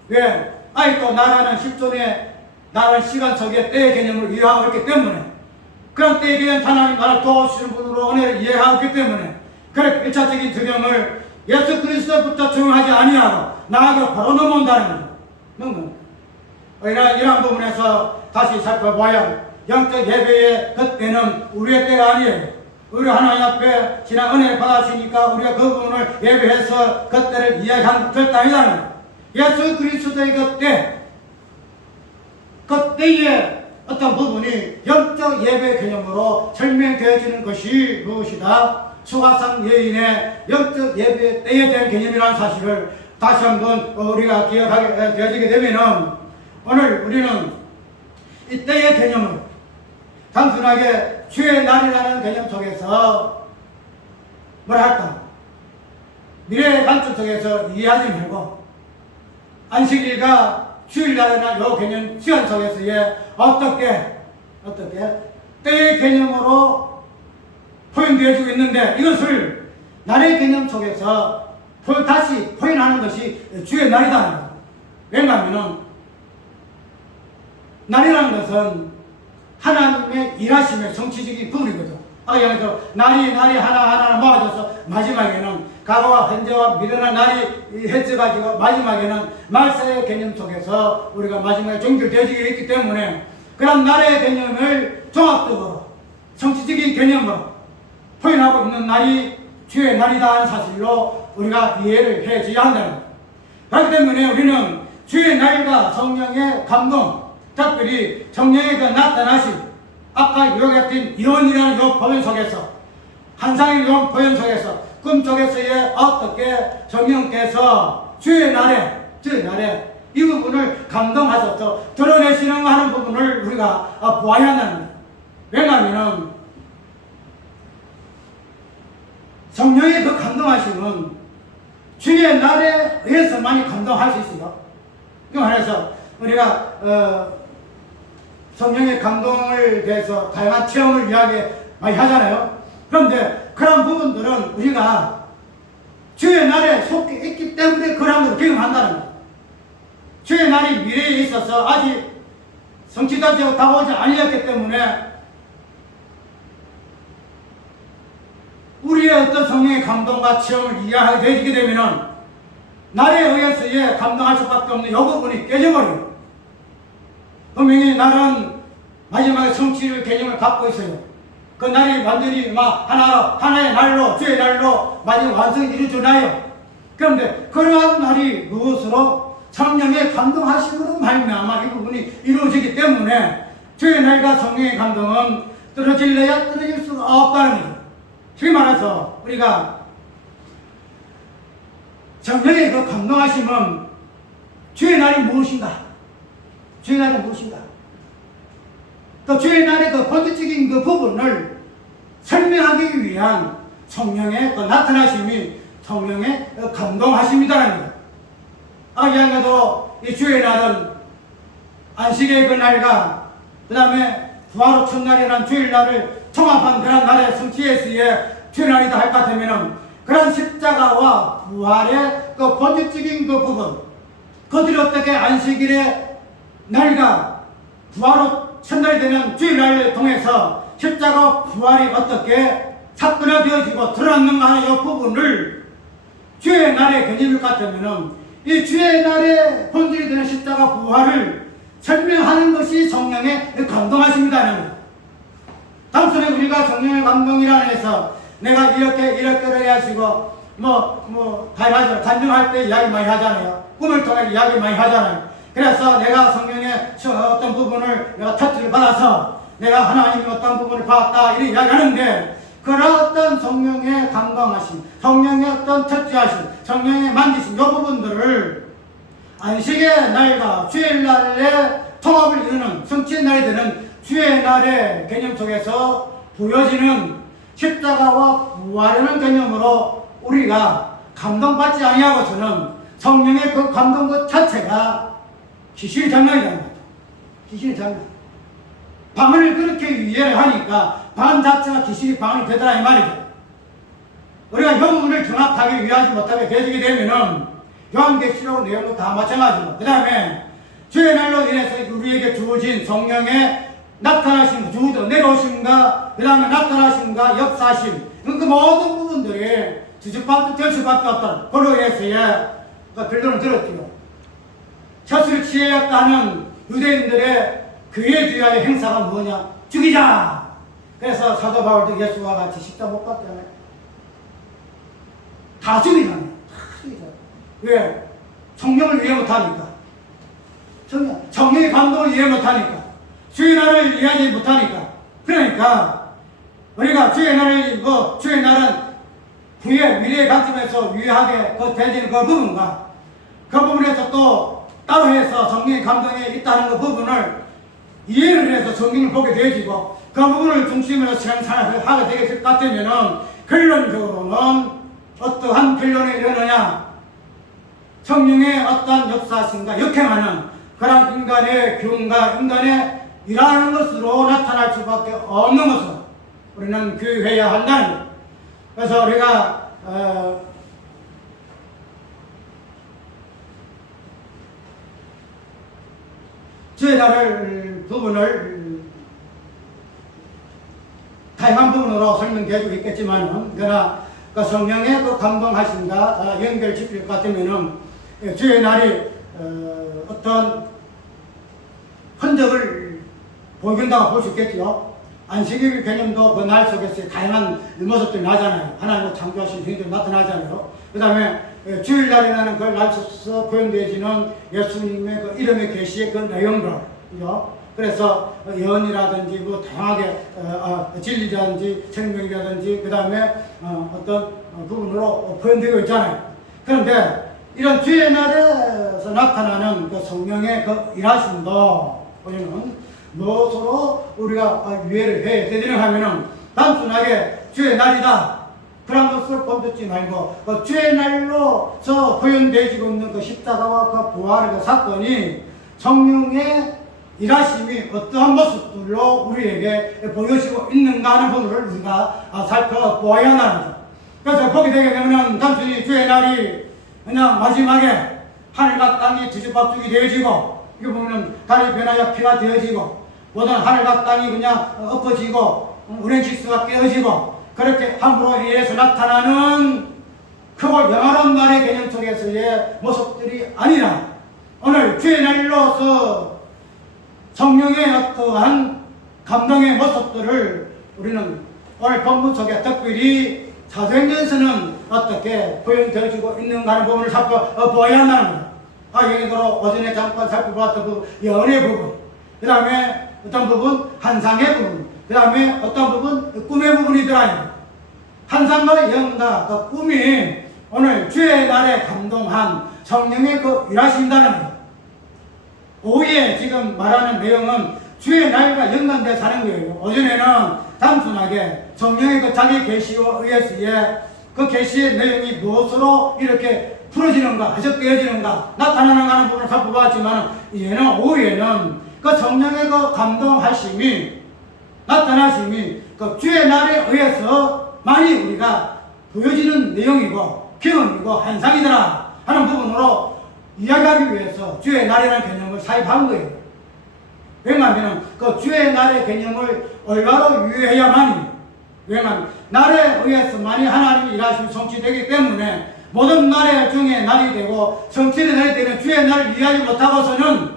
왜? 아직도 나라는 실존의 나라는 시간 속에 때의 개념을 이해하고 있기 때문에, 그런 때의 개념 하나님 나를 도와주시는 분으로 은혜를 이해하고 있기 때문에, 그래 1차적인 적용을 예수 그리스도부터 적용하지 아니하고 나아가 바로 넘어온다는 거죠. 이러한 부분에서 다시 살펴봐야 영적 예배의 그때는 우리의 때가 아니에요. 우리 하나님 앞에 지난 은혜를 받았으니까 우리가 그 부분을 예배해서 그때를 이야기한 절대 아니라는 거예요. 예수 그리스도의 그때의 어떤 부분이 영적 예배 개념으로 설명되어지는 것이 무엇이다? 수가상 여인의 영적 예배 때에 대한 개념이라는 사실을 다시 한번 우리가 기억하게 되어지게 되면은, 오늘 우리는 이 때의 개념을 단순하게 주의 날이라는 개념 속에서 뭐랄까 미래의 관점 속에서 이해하지 말고, 안식일과 주일날이나 요 개념 시간 속에서의 어떻게 때의 개념으로 표현되어지고 있는데, 이것을 날의 개념 속에서 다시 표현하는 것이 주의 날이다. 왜냐하면 날이라는 것은 하나님의 일하심의 정치적인 부분이거든. 그래서 날이 하나하나 모아져서 마지막에는 과거와 현재와 미래나 날이 해져가지고 마지막에는 말세의 개념 속에서 우리가 마지막에 종결되어지게 있기 때문에, 그런 날의 개념을 종합적으로 정치적인 개념으로 표현하고 있는 날이 주의 날이다 하는 사실로 우리가 이해를 해줘야 한다는 거예요. 그렇기 때문에 우리는 주의 날과 성령의 감동, 특별히 성령의 그 나타나심, 아까 요약했던 이론이라는 요 표현 속에서, 환상의 요 표현 속에서, 꿈 속에서의 어떻게 성령께서 주의 날에 이 부분을 감동하셔서 드러내시는 하는 부분을 우리가 보아야 한다는 거예요. 왜냐하면 성령의 그 감동하심은 주의 날에 의해서만이 감동할 수 있어요. 그래서 우리가 성령의 감동을 대해서 다양한 체험을 이야기 많이 하잖아요. 그런데 그런 부분들은 우리가 주의 날에 속해 있기 때문에 그런 것을 경험한다는 거예요. 주의 날이 미래에 있어서 아직 성취되지 다가오지 아니었기 때문에 우리의 어떤 성령의 감동과 체험을 이해하게 되게 되면은 날에 의해서 감동할 수밖에 없는 이 부분이 깨져버려요. 분명히 날은 마지막에 성취를 개념을 갖고 있어요. 그 날이 완전히 하나의 날로, 주의 날로 마지막 완성이 이루어져나요. 그런데 그러한 날이 무엇으로? 성령의 감동하심으로 말미암아 이 부분이 이루어지기 때문에 주의 날과 성령의 감동은 떨어질래야 떨어질 수가 없다는 거죠. 쉽게 말해서 우리가 성령의 그 감동하심은 주의 날이 무엇인가? 주의 날이 무엇인가? 또 주의 날의 그 본질적인 그 부분을 설명하기 위한 성령의 그 나타나심이 성령의 그 감동하심이다라는 거예요. 이야기도 이 주의 날은 안식의 그 날과 그 다음에 부활의 첫날이라는 주일날을 통합한 그런 날의 성취에서의 주의 날이다 할 것 같으면, 그런 십자가와 부활의 그 본질적인 그 부분, 그들이 어떻게 안식일의 날과 부활의 첫날이 되는 주일날을 통해서 십자가와 부활이 어떻게 사건화되어지고 드러났는가 하는 이 부분을 주의 날의 개념일 것 같으면, 이 주의 날의 본질이 되는 십자가 부활을 설명하는 것이 성령의 감동하심이라는 거예요. 단순히 우리가 성령의 감동이라 해서 내가 이렇게 하시고 다이마저 간증할 때 이야기 많이 하잖아요. 꿈을 통해 이야기 많이 하잖아요. 그래서 내가 성령의 어떤 부분을 내가 터치를 받아서 내가 하나님의 어떤 부분을 봤다 이렇게 이야기하는데, 그런 어떤 성령의 감동하심, 성령의 어떤 터치하심, 성령의 만지심 이 부분들을 안식의 날과 주일날의 통합을 이루는 성취의 날이 되는 주의 날의 개념 속에서 보여지는 십자가와 부활이라는 개념으로 우리가 감동받지 아니하고서는 성령의 그 감동 그 자체가 기실이 장난이라는 거죠. 기실이 장난. 방언을 그렇게 이해를 하니까 방 자체가 기실이 방언이 되더라 이 말이죠. 우리가 영문을 정확하게 이해하지 못하게 되게 되면은 요한계시록 내용도 다 마찬가지고, 그 다음에 주의 날로 인해서 우리에게 주어진 성령의 나타나심, 주도 내려오심과 그 다음에 나타나심과 역사심, 그 모든 부분들이 뒤집박도 될 수밖에 없다. 그로 인해서의 결론을 들었지요. 젖을 취하였다는 유대인들의 그에 대하여 행사가 뭐냐? 죽이자! 그래서 사도 바울도 예수와 같이 십자가 못 박잖아요. 다 죽이잖아요. 다 죽이잖아요. 왜? 성령을 이해 못하니까. 성령의 감동을 이해 못하니까. 주의 날을 이해하지 못하니까. 그러니까 우리가 주의 날은 후에 미래의 관점에서 유의하게 되어지는 그 부분과 그 부분에서 또 따로 해서 성령의 감동에 있다는 그 부분을 이해를 해서 성경을 보게 되어지고 그 부분을 중심으로 생산을 하게 되겠을 것 같으면은 결론적으로는 어떠한 결론에 이르느냐? 성령의 어떠한 역사심과 역행하는 그런 인간의 교훈과 인간의 일하는 것으로 나타날 수밖에 없는 것을 우리는 교회해야 한다는 것. 그래서 우리가 주의 날을 부분을 다양한 부분으로 설명해주고 있겠지만, 그러나 그 성령의 그 감동하심과 연결시킬 것 같으면은 주의 날이 어떤 흔적을 보여준다고 볼 수 있겠죠. 안식일 개념도 그 날 속에서 다양한 모습들이 나잖아요. 하나님의 창조하신 행동이 나타나잖아요. 그 다음에 주일날이라는 그 날 속에서 표현되어지는 예수님의 그 이름의 계시의 그 내용들, 그죠? 그래서 예언이라든지 뭐 다양하게 진리라든지 생명이라든지 그 다음에 어떤 부분으로 표현되어 있잖아요. 그런데 이런 주의 날에서 나타나는 그 성령의 그 일하심도 우리는 무엇으로 우리가 유예를 해야 되느냐 하면은 단순하게 주의 날이다 그런 것을 본받지 말고 그 주의 날로서 표현되어지고 있는 그 십자가와 그 부활의 그 사건이 성령의 일하심이 어떠한 모습들로 우리에게 보여지고 있는가 하는 부분을 우리가 살펴보아야 한다는 거죠. 그래서 보게 되게 되면 단순히 주의 날이 그냥 마지막에 하늘과 땅이 뒤집박죽이 되어지고, 이거 보면 달이 변하여 피가 되어지고, 모든 하늘과 땅이 그냥 엎어지고, 우렌지스가 깨어지고, 그렇게 함으로 인해서 나타나는 크고 영원한 날의 개념 속에서의 모습들이 아니라, 오늘 주의 날로서 성령의 어떠한 감동의 모습들을 우리는 오늘 본문 속에 특별히 사도행전에서는 어떻게 표현되어지고 있는가 하는 부분을 살펴보아야 한다는 거예요. 예를 들어 오전에 잠깐 살펴봤던 그 예언의 부분, 그 다음에 어떤 부분 환상의 부분, 그 다음에 어떤 부분 꿈의 부분이 들어있는 환상과 예언과 그 꿈이 오늘 주의 날에 감동한 성령의 그 일하신다는 거예요. 오후에 지금 말하는 내용은 주의 날과 연관되어 사는 거예요. 오전에는 단순하게 성령의 그 자기 계시에 의해서의 그 계시의 내용이 무엇으로 이렇게 풀어지는가, 해석되어지는가, 나타나는가 하는 부분을 살펴봤지만, 이제는 오후에는 그 성령의 그 감동하심이, 나타나심이 그 주의 날에 의해서 많이 우리가 보여지는 내용이고, 경험이고, 환상이더라 하는 부분으로 이야기하기 위해서 주의 날이라는 개념을 사입한 거예요. 왜냐하면 그 주의 날의 개념을 올바로 유의해야만이, 왜냐하면 날에 의해서만이 하나님이 일하심이 성취되기 때문에 모든 날의 중에 날이 되고 성취된 날이 되는 주의 날을 이해하지 못하고서는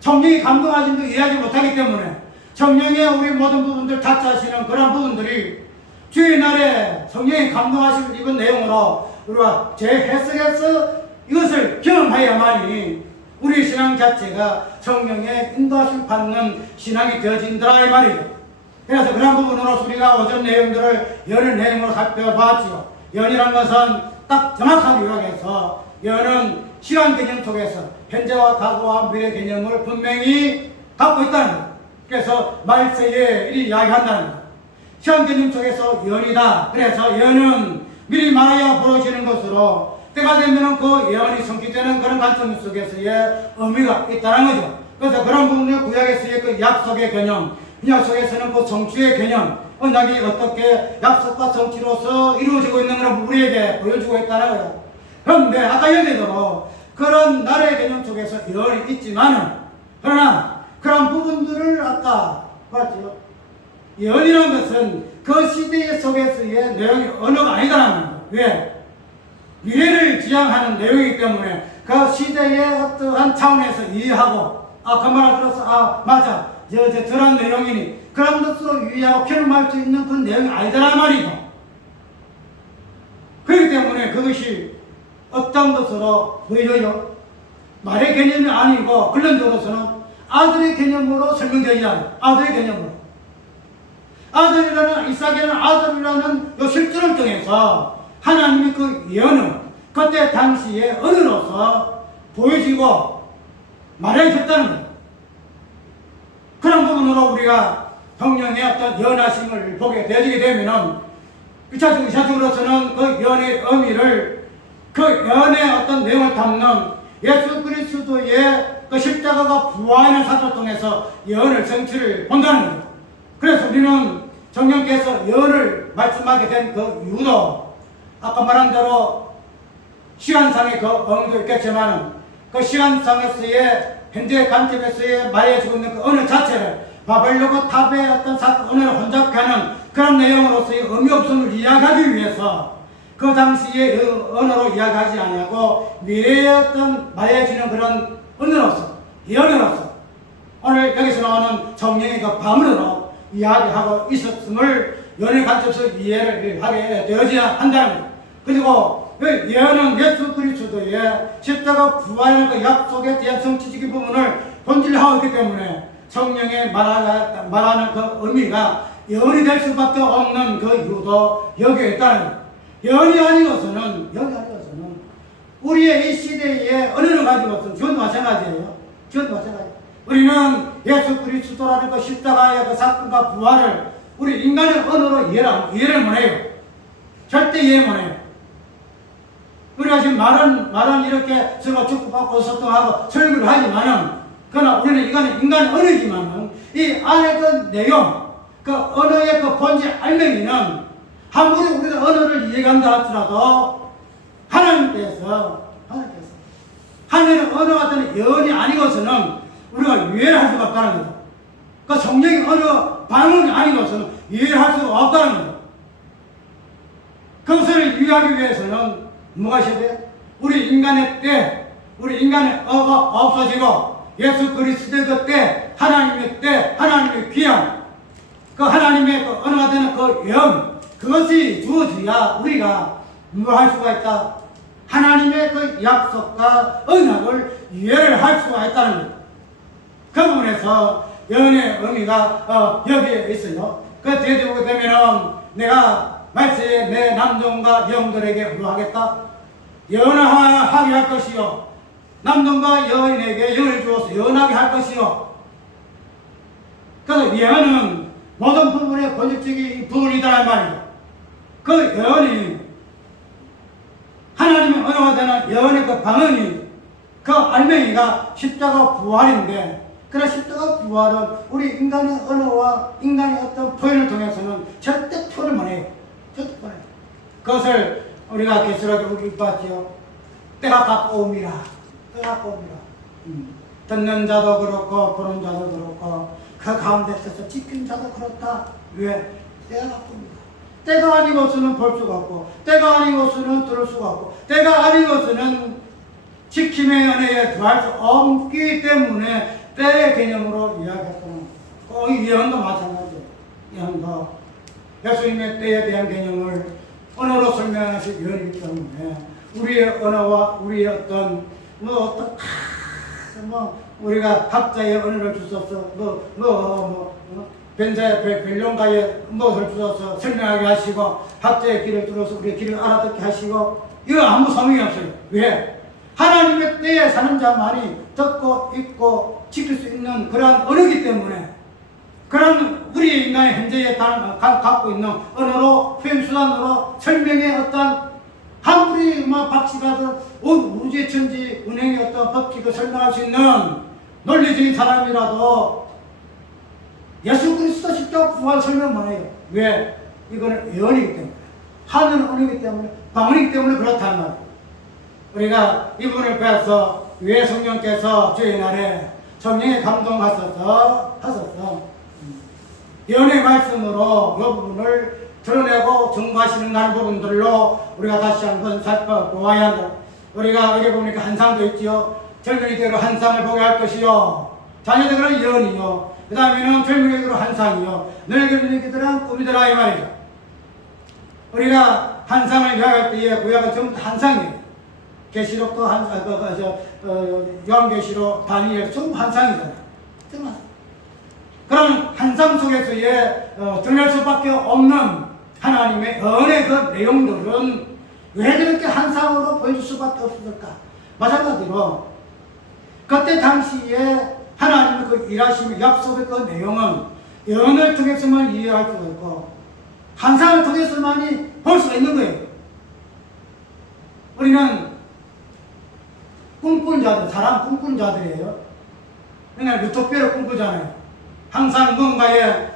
성령이 감동하심도 이해하지 못하기 때문에 성령의 우리 모든 부분들 다짜시는 그런 부분들이 주의 날에 성령이 감동하심을 입은 내용으로 우리가 재해석해서 이것을 경험해야만이 우리 신앙 자체가 성령의 인도하심 받는 신앙이 되어진다 이 말이죠. 그래서 그런 부분으로 우리가 오전 내용들을 연의 내용으로 살펴봤지요. 연이란 것은 딱 정확하게 요약해서 연은 시간 개념 속에서 현재와 과거와 미래 개념을 분명히 갖고 있다는 거예요. 그래서 말세에 이리 이야기한다는 거예요. 시간 개념 속에서 예언이다. 그래서 예언은 미리 말하여 벌어지는 것으로 때가 되면 그 예언이 성취되는 그런 관점 속에서의 의미가 있다는 거죠. 그래서 그런 부분을 구약에서의 그 약속의 개념, 약속에서는 그 성취의 개념, 언약이 어떻게 약속과 성취로서 이루어지고 있는 걸 우리에게 보여주고 있다는 거예요. 그런데 아까 얘기대로 그런 나라의 개념 속에서 예언이 있지만은, 그러나 그런 부분들을 아까 봤죠. 예언이라는 것은 그 시대 속에서의 내용이 언어가 아니다라는 거예요. 왜? 미래를 지향하는 내용이기 때문에 그 시대의 어떠한 차원에서 이해하고, 그 말을 들어서, 맞아, 저런 내용이니, 그런 것으로 이해하고 경험할 수 있는 그 내용이 아니다란 말이죠. 그렇기 때문에 그것이 어떤 것으로 보여요? 말의 개념이 아니고, 근본적으로서는 아들의 개념으로 설명되지 않아요. 아들의 개념으로. 아들이라는, 이삭이라는 아들이라는 이 실존을 통해서 하나님의 그 예언은 그때 당시에 언어로서 보여지고 말해졌다는 거예요. 그런 부분으로 우리가 성령의 어떤 예언하심을 보게 되게 되면은, 의사적으로서는 그 예언의 의미를, 그 예언의 어떤 내용을 담는 예수 그리스도의 그 십자가가 부활하는 사건을 통해서 예언을 성취를 본다는 거예요. 그래서 우리는 성령께서 예언을 말씀하게 된 그 이유도 아까 말한 대로 시간상의 그 의미도 있겠지만, 그 시간상에서의 현재 관점에서의 말해주고 있는 그 언어 자체를 바벨론과 탑의 어떤 언어를 혼잡케 하는 그런 내용으로서의 의미 없음을 이야기하기 위해서 그 당시의 언어로 이야기하지 아니하고 미래의 어떤 말해지는 그런 언어로서, 예언으로서 오늘 여기서 나오는 성령의 그 방언으로 이야기하고 있었음을 예언의 관점에서 이해를 하게 되어져야 한다는 거예요. 그리고 예언은 예수 그리스도의 십자가 부활의 그 약속에 대한 성취적인 부분을 본질하고 있기 때문에 성령의 말하는 그 의미가 예언이 될 수밖에 없는 그 이유도 여기에 있다는 거예요. 예언이 아니고서는 우리의 이 시대의 언어를 가지고서는 전도 마찬가지예요. 전도 마찬가지. 우리는 예수 그리스도라는 그 십자가의 그 사건과 부활을 우리 인간의 언어로 이해를 못해요. 절대 이해 못해요. 우리가 지금 말은 이렇게 서로 축복받고 소통하고 설교를 하지만은, 그러나 우리는 인간의 언어지만은 이 안에 그 내용, 그 언어의 그 본질 알맹이는 아무리 우리가 언어를 이해한다 하더라도 하나님께서 하나님의 언어 같은 예언이 아니고서는 우리가 이해를 할 수가 없다는 거죠. 그 성령의 언어 방언이 아니고서는 이해를 할 수가 없다는 거죠. 그것을 이해하기 위해서는 뭐가 있어야 돼요? 우리 인간의 때, 우리 인간의 어가 없어지고 예수 그리스도의 그 때, 하나님의 때, 하나님의 귀한 그 하나님의 그 언어가 되는 그 영, 그것이 주어져야 우리가 뭐 할 수가 있다? 하나님의 그 약속과 언약을 이해를 할 수가 있다는 거예요. 그 부분에서 예언의 의미가 여기에 있어요. 그 뒤에 보게 되면은 내가 말세에 내 남종과 여인들에게 뭐 하겠다? 예언하게 할 것이요. 남종과 여인에게 영을 주어서 예언하게 할 것이요. 그래서 예언은 모든 부분의 본질적인 부분이다란 말이에요. 그 예언이 하나님의 언어가 되는 예언의 그 방언이, 그 알맹이가 십자가 부활인데, 그래 십자가 부활은 우리 인간의 언어와 인간의 어떤 표현을 통해서는 절대 표현을 못해요. 절대 못해요. 그것을 우리가 계시록에 우리 봤지요. 때가 가까움이라. 때가 가까움이라. 듣는 자도 그렇고 보는 자도 그렇고 그 가운데 서서 지킨 자도 그렇다. 왜? 때가 가까움이라. 때가 아니고서는 볼 수가 없고, 때가 아니고서는 들을 수가 없고, 때가 아니고서는 지킴의 은혜에 더할 수 없기 때문에 때의 개념으로 이야기했던 이 예언도 마찬가지예요. 예언도 예수님의 때에 대한 개념을 언어로 설명하신 예언이기 때문에 우리의 언어와 우리의 어떤 우리가 학자의 언어를 주셔서 변자의 변론가의 무엇을 주셔서 설명하게 하시고 학자의 길을 들어서 우리의 길을 알아듣게 하시고, 이거 아무 소용이 없어요. 왜? 하나님의 때에 사는 자만이 듣고 읽고 지킬 수 있는 그러한 언어이기 때문에 그런 우리 인간의 현재에 갖고 있는 언어로 표현수단으로 설명의 어떤 아무리 박씨가든 온 우주의 천지 운행의 어떤 법칙을 설명할 수 있는 논리적인 사람이라도 예수 그리스도 십자가 부활 설명 못해요. 왜? 이거는 예언이기 때문에, 하늘은 언어이기 때문에, 방언이기 때문에 그렇단 말이에요. 우리가 이분을 배워서 왜 성령께서 주의 날에 성령의 감동하셔서 예언의 말씀으로 이 부분을 드러내고 증거하시는 다른 부분들로 우리가 다시 한번 살펴보아야 한다. 우리가 여기 보니까 한상도 있지요. 젊은이대로 한상을 보게 할 것이요, 자녀들은 예언이요, 그 다음에는 젊은이대로 한상이요, 늙은이들은 꿈이더라 이 말이죠. 우리가 한상을 요약할 때에 구약은 전부 다 한상이에요. 계시록도 요한계시록, 다니엘 전부 한상이잖아요. 그럼 한상 속에서의 드러낼 수밖에 없는 하나님의 언의 그 내용들은 왜 그렇게 한상으로 보여줄 수밖에 없었을까? 마찬가지로 그때 당시에 하나님의 그 일하심의 약속의 그 내용은 예언을 통해서만 이해할 수가 있고 한상을 통해서만이 볼 수가 있는 거예요. 우리는 꿈꾸는 자들, 사람 꿈꾸는 자들이에요. 그냥 유토피아를 꿈꾸잖아요. 항상 뭔가에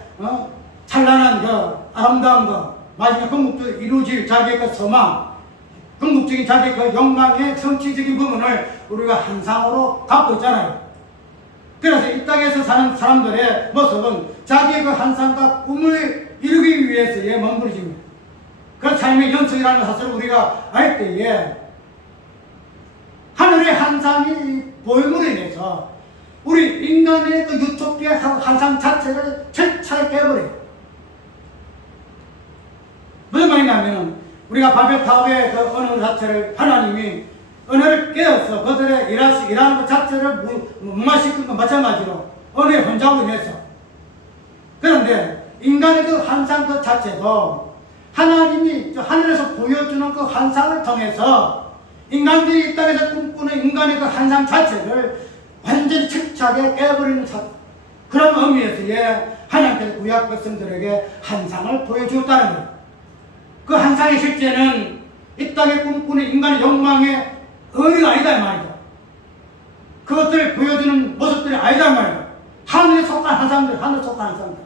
찬란한 그 아름다운 거, 마지막 궁극적으로 이루어질 자기의 그 소망, 궁극적인 자기의 그 욕망의 성취적인 부분을 우리가 한상으로 갖고 있잖아요. 그래서 이 땅에서 사는 사람들의 모습은 자기의 그 한상과 꿈을 이루기 위해서의 몸부림입니다. 그 삶의 연속이라는 사실을 우리가 알 때에 하늘의 한상이 보임으로 인해서 우리 인간의 그 유토피아 한상 자체를 철저히 깨버려요. 무슨 말이냐면 우리가 바벨탑의 그 언어 자체를 하나님이 언어를 깨어서 그들의 일하는 것 자체를 무마시킨 것 마찬가지로 언어의 혼잡으로 인해서. 그런데 인간의 그 환상 그 자체도 하나님이 하늘에서 보여주는 그 환상을 통해서 인간들이 이 땅에서 꿈꾸는 인간의 그 환상 자체를 완전히 철저하게 깨버리는 그런 의미에서의 하나님께서 구약 백성들에게 환상을 보여주었다는 거예요. 그 환상의 실제는 이 땅에 꿈꾸는 인간의 욕망의 의미가 아니다 이 말이죠. 그것들을 보여주는 모습들이 아니다 이 말이죠. 하늘에 속한 환상들, 하늘에 속한 환상들.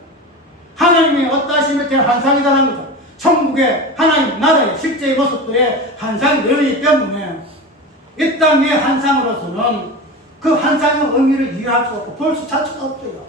하나님이 어떠하시면 될 환상이다라는 거죠. 천국의 하나님 나라의 실제의 모습들의 환상이 되어있기 때문에 이 땅의 환상으로서는 그 환상의 의미를 이해할 수 없고 볼 수 자체가 없어요.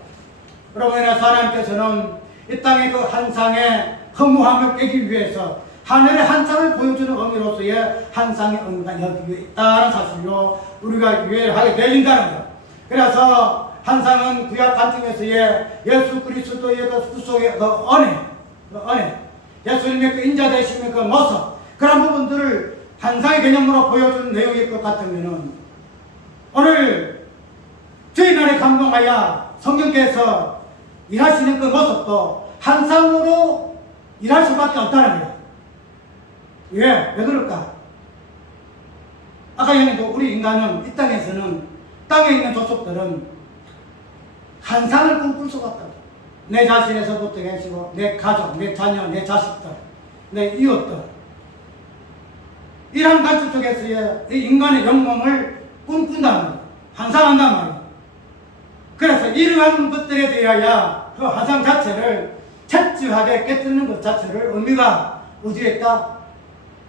그러므로 인해서 하나님께서는 이 땅의 그 환상의 허무함을 깨기 위해서 하늘의 환상을 보여주는 의미로서의 환상의 의미가 여기 있다는 사실로 우리가 이해를 하게 되어진다는 것. 그래서 환상은 구약 관점에서의 예수 그리스도의 그 구속의 그 은혜, 예수님의 그 인자 되심의 그 모습, 그런 부분들을 환상의 개념으로 보여주는 내용일 것 같으면은 오늘 저희 날에 감동하여 성령께서 일하시는 그 모습도 환상으로 일할 수밖에 없다는 거예요. 왜 그럴까? 아까 얘기도 우리 인간은 이 땅에서는 땅에 있는 족속들은 환상을 꿈꿀 수가 없다. 내 자신에서부터 계시고 내 가족, 내 자녀, 내 자식들, 내 이웃들 이러한 관점 속에서의 이 인간의 영광을 꿈꾼단 말이에요. 환상한단 말이에요. 그래서 이러한 것들에 대하여 그 환상 자체를 철저하게 깨뜨리는 것 자체를 의미가 어디에 있다?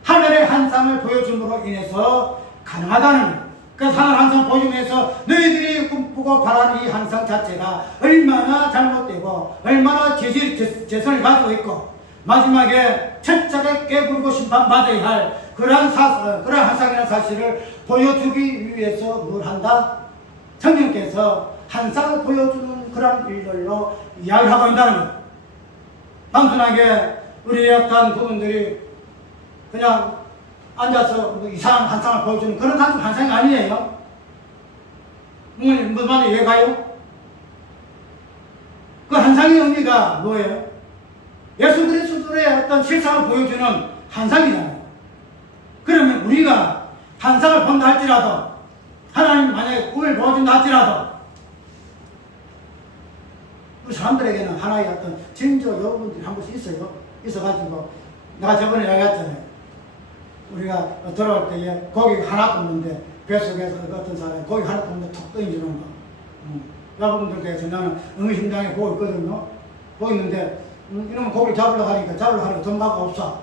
하늘의 환상을 보여줌으로 인해서 가능하다는 거예요. 그래서 하늘 환상을 보여주면서 너희들이 꿈꾸고 바라는 이 환상 자체가 얼마나 잘못되고 얼마나 재선을 가지고 있고 마지막에 철저하게 깨부리고 심판받아야 할 그러한 환상이라는 사실을 보여주기 위해서 뭘 한다? 성령께서 환상을 보여주는 그런 일들로 이야기를 하고 있다는 거예요. 단순하게 우리의 어떤 부분들이 그냥 앉아서 이상한 환상을 보여주는 그런 단순한 환상이 아니에요. 무슨 말인지 이해가요? 그 환상의 의미가 뭐예요? 예수 그리스도의 어떤 실상을 보여주는 환상이잖아요. 그러면 우리가 환상을 본다 할지라도 하나님 만약에 꿈을 보여준다 할지라도 그 사람들에게는 하나의 어떤 징조 여부분들이 한 번씩 있어요. 있어가지고 내가 저번에 이야기했잖아요. 우리가 돌아올 때에 고기가 하나도 없는데 뱃속에서 어떤 사람이 고기 하나도 없는데 톡 던지는 거. 여러분들 대해서 나는 응심장에 보고 있거든요. 보고 있는데 이러면 고기를 잡으려고 하니까 돈마가 없어.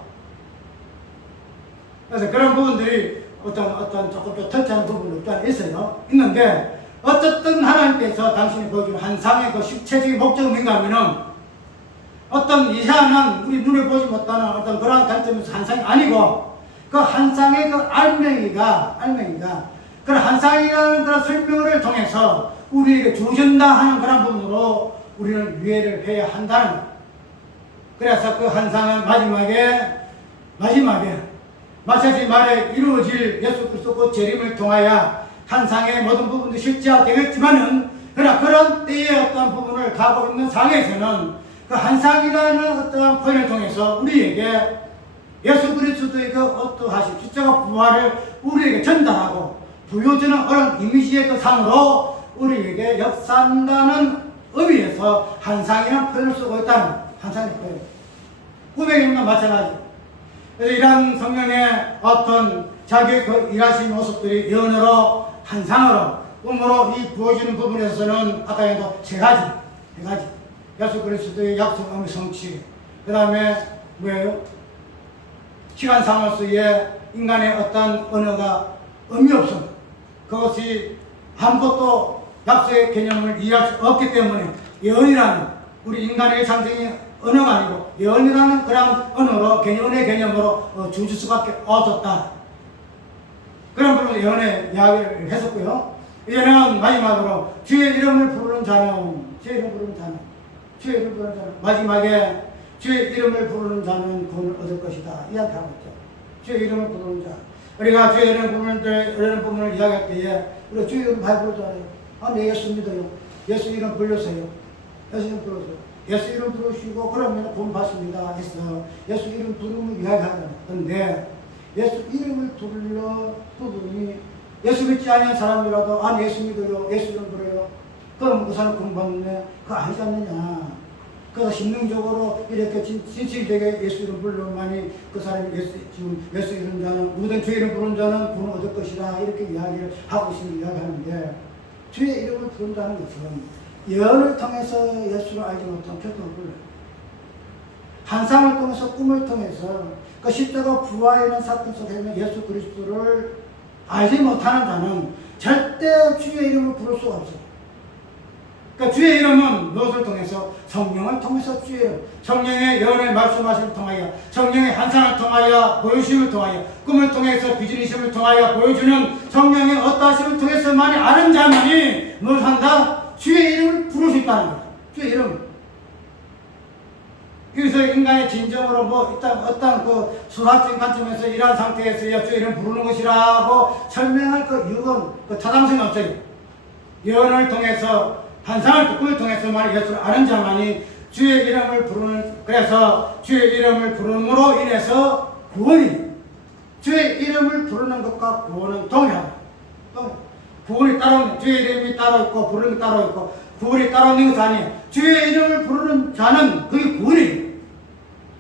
그래서 그런 부분들이 어떤 조금 더 터치하는 부분이 없지 않아 있어요. 있는데 어쨌든 하나님께서 당신이 보여주는 환상의 그 실체적인 목적은 뭔가 하면은 어떤 이상한 우리 눈에 보지 못하는 어떤 그러한 관점에서 환상이 아니고 그 환상의 그 알맹이가 그런 환상이라는 그런 설명을 통해서 우리에게 주어진다 하는 그런 부분으로 우리는 이해를 해야 한다는 거예요. 그래서 그 환상은 마지막에 마차지 말에 이루어질 예수 그리스도 그 재림을 통하여 환상의 모든 부분도 실제화되겠지만은 그러나 그런 때의 어떤 부분을 가고 있는 상황에서는 그 환상이라는 어떠한 표현을 통해서 우리에게 예수 그리스도의 그 어떠하신 십자가 부활을 우리에게 전달하고 보여주는 그런 이미지의 그 상으로 우리에게 역사한다는 의미에서 환상이라는 표현을 쓰고 있다는 환상의 표현. 꿈의 경우는 마찬가지. 그래서 이런 성령의 어떤 자기의 그 일하신 모습들이 예언으로 환상으로 꿈으로 이 부어지는 부분에서는 아까 얘기한 세 가지. 예수 그리스도의 약속의 성취. 그 다음에 뭐예요? 시간상으로서의 인간의 어떤 언어가 의미 없음. 그것이 아무것도 약속의 개념을 이해할 수 없기 때문에 예언이라는 우리 인간의 상징이 언어가 아니고 예언이라는 그런 언어로 예언의 개념으로 주어질 수밖에 없었다. 그런 부분으로 예언의 이야기를 했었고요. 이제는 마지막으로 주의 이름을 부르는 자는 마지막에 주의 이름을 부르는 자는 구원을 얻을 것이다. 이야기하고 있죠. 주의 이름을 부르는 자. 우리가 주의 이름을 부르는 부분을 이야기할 때에 우리가 주의 이름 많이 부르잖아요. 네, 예수 믿어요. 예수 이름 불러서요. 예수 이름 부르시고 그러면 구원 받습니다 해서 예수 이름 부르면 이야기하잖아요. 그런데 예수 이름을 부르는 부분이 예수 믿지 않는 사람이라도 예수 믿어요. 예수 이름 부르요. 그럼 그 사람 구원 받는데 그거 아니지 않느냐. 그래서 심능적으로 이렇게 진실되게 예수 이름 부르면만이 그 사람이 예수 이름 자는 모든 주의 이름 부르는 자는 구원 얻을 것이다. 이렇게 이야기를 하고 있으면 이야기하는데 주의 이름을 부른다는 것은 예언을 통해서 예수를 알지 못하면 절대 못 불러요. 환상을 통해서 꿈을 통해서 그 십자가 부활이라는 사건 속에서 예수 그리스도를 알지 못하는 자는 절대 주의 이름을 부를 수가 없어요. 그러니까 주의 이름은 무엇을 통해서? 성령을 통해서 주의 이름, 성령의 예언의 말씀하심을 통하여, 성령의 환상을 통하여, 보여주심을 통하여, 꿈을 통해서 비전이심을 통하여 보여주는 성령의 어떠하심을 통해서만이 아는 자만이 무엇을 한다? 주의 이름을 부를 수 있다는 거예요. 주의 이름. 그래서 인간의 진정으로 어떤 그 수학적인 관점에서 이러한 상태에서 주의 이름 부르는 것이라고 설명할 그 이유는 그 타당성이 없어요. 예언을 통해서 환상을 꿈을 통해서만 예수를 아는 자만이 주의 이름을 부르는, 그래서 주의 이름을 부름으로 인해서 구원이, 주의 이름을 부르는 것과 구원은 동일하다. 구원이 따로, 주의 이름이 따로 있고 부르는 게 따로 있고 구원이 따로 있는 것이 아니에요. 주의 이름을 부르는 자는 그게 구원이에요.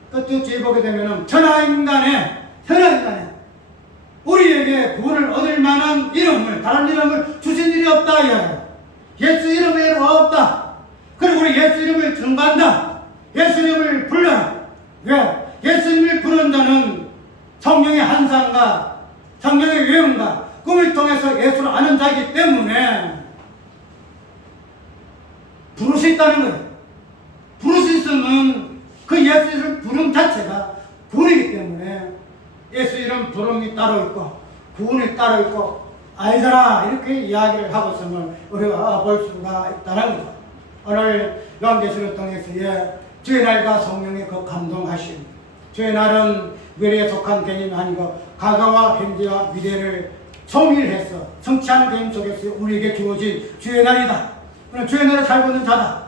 끝에 뒤에 보게 되면은 천하인간에 우리에게 구원을 얻을 만한 이름을, 다른 이름을 주신 일이 없다 이야기해요. 예수 이름 외에는 없다. 그리고 우리 예수 이름을 증거한다. 예수 이름을 불러라. 왜? 예수 이름을 부르는 자는 성령의 환상과 성령의 예언과 꿈을 통해서 예수를 아는 자이기 때문에 부를 수 있다는 거예요. 부를 수 있으면 그 예수 이름 부름 자체가 구원이기 때문에 예수 이름 부름이 따로 있고 구원이 따로 있고 아니잖아 이렇게 이야기를 하고 있으면 우리가 볼 수가 있다는 거죠. 오늘 요한계시를 통해서 주의 날과 성령의 그 감동하심, 주의 날은 미래에 속한 개념이 아니고 과거와 현재와 미래를 총일해서 성취하는 개념 속에서 우리에게 주어진 주의 날이다. 주의 날에 살고 있는 자다.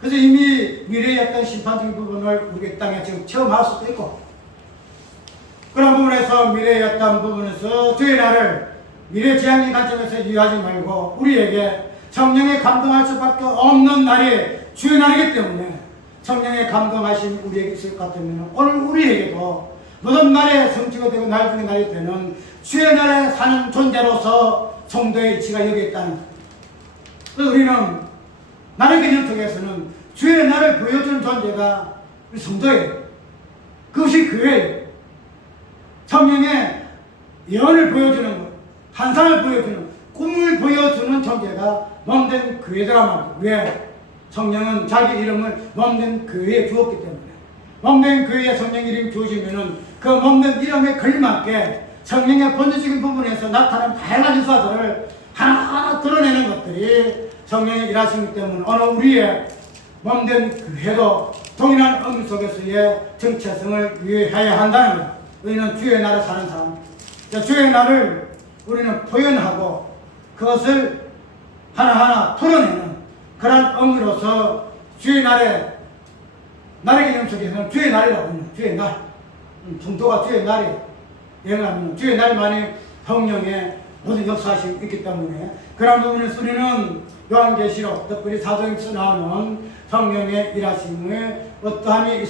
그래서 이미 미래의 어떤 심판적인 부분을 우리 땅에 지금 체험할 수도 있고 그런 부분에서 미래의 어떤 부분에서 주의 날을 미래 지향적인 관점에서 이해하지 말고 우리에게 성령에 감동할 수밖에 없는 날이 주의 날이기 때문에 성령에 감동하신 우리에게 있을 것 같으면 오늘 우리에게도 모든 날에 성취가 되고 날 중에 날이 되는 주의 날에 사는 존재로서 성도의 이치가 여기 있다는 거예요. 그래서 우리는 나의 개념 속에서는 주의 날을 보여주는 존재가 우리 성도예요. 그것이 교회예요. 성령의 예언을 보여주는 것, 환상을 보여주는, 꿈을 보여주는 존재가 몸된 교회더라 말이에요. 왜? 성령은 자기 이름을 몸된 교회에 주었기 때문에. 몸된 교회에 성령 이름이 주어지면은 그 몸된 이름에 걸맞게 성령의 본질적인 부분에서 나타나는 다양한 유사들을 하나하나 드러내는 것들이 성령의 일하시기 때문에 오늘 우리의 몸된 교회도 동일한 의미 속에서의 정체성을 유의해야 한다는 거예요. 우리는 주의 나라에 사는 사람. 주의 날을 우리는 표현하고 그것을 하나하나 토론내는 그런 의미로서 주의 날에 날의 개념 속에서는 주의 날이라고 합니다. 주의 날. 성도가 주의 날이에요. 왜냐하면 주의 날만이 성령의 모든 역사하심이 있기 때문에 그런 부분에서 우리는 요한계시록 특별히 사도행전에서 나오는 성령의 일하심에 어떠함이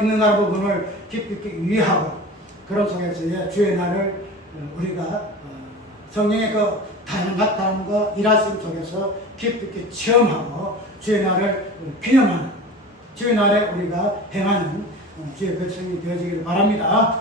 있는가 부분을 깊이 있게 이해하고 그런 속에서의 주의 날을 우리가 성령의 그 다양한 나타나는 거 일하심 속에서 깊이 있게 체험하고 주의 날을 기념하는 주의 날에 우리가 행하는 주의 백성이 되어지기를 바랍니다.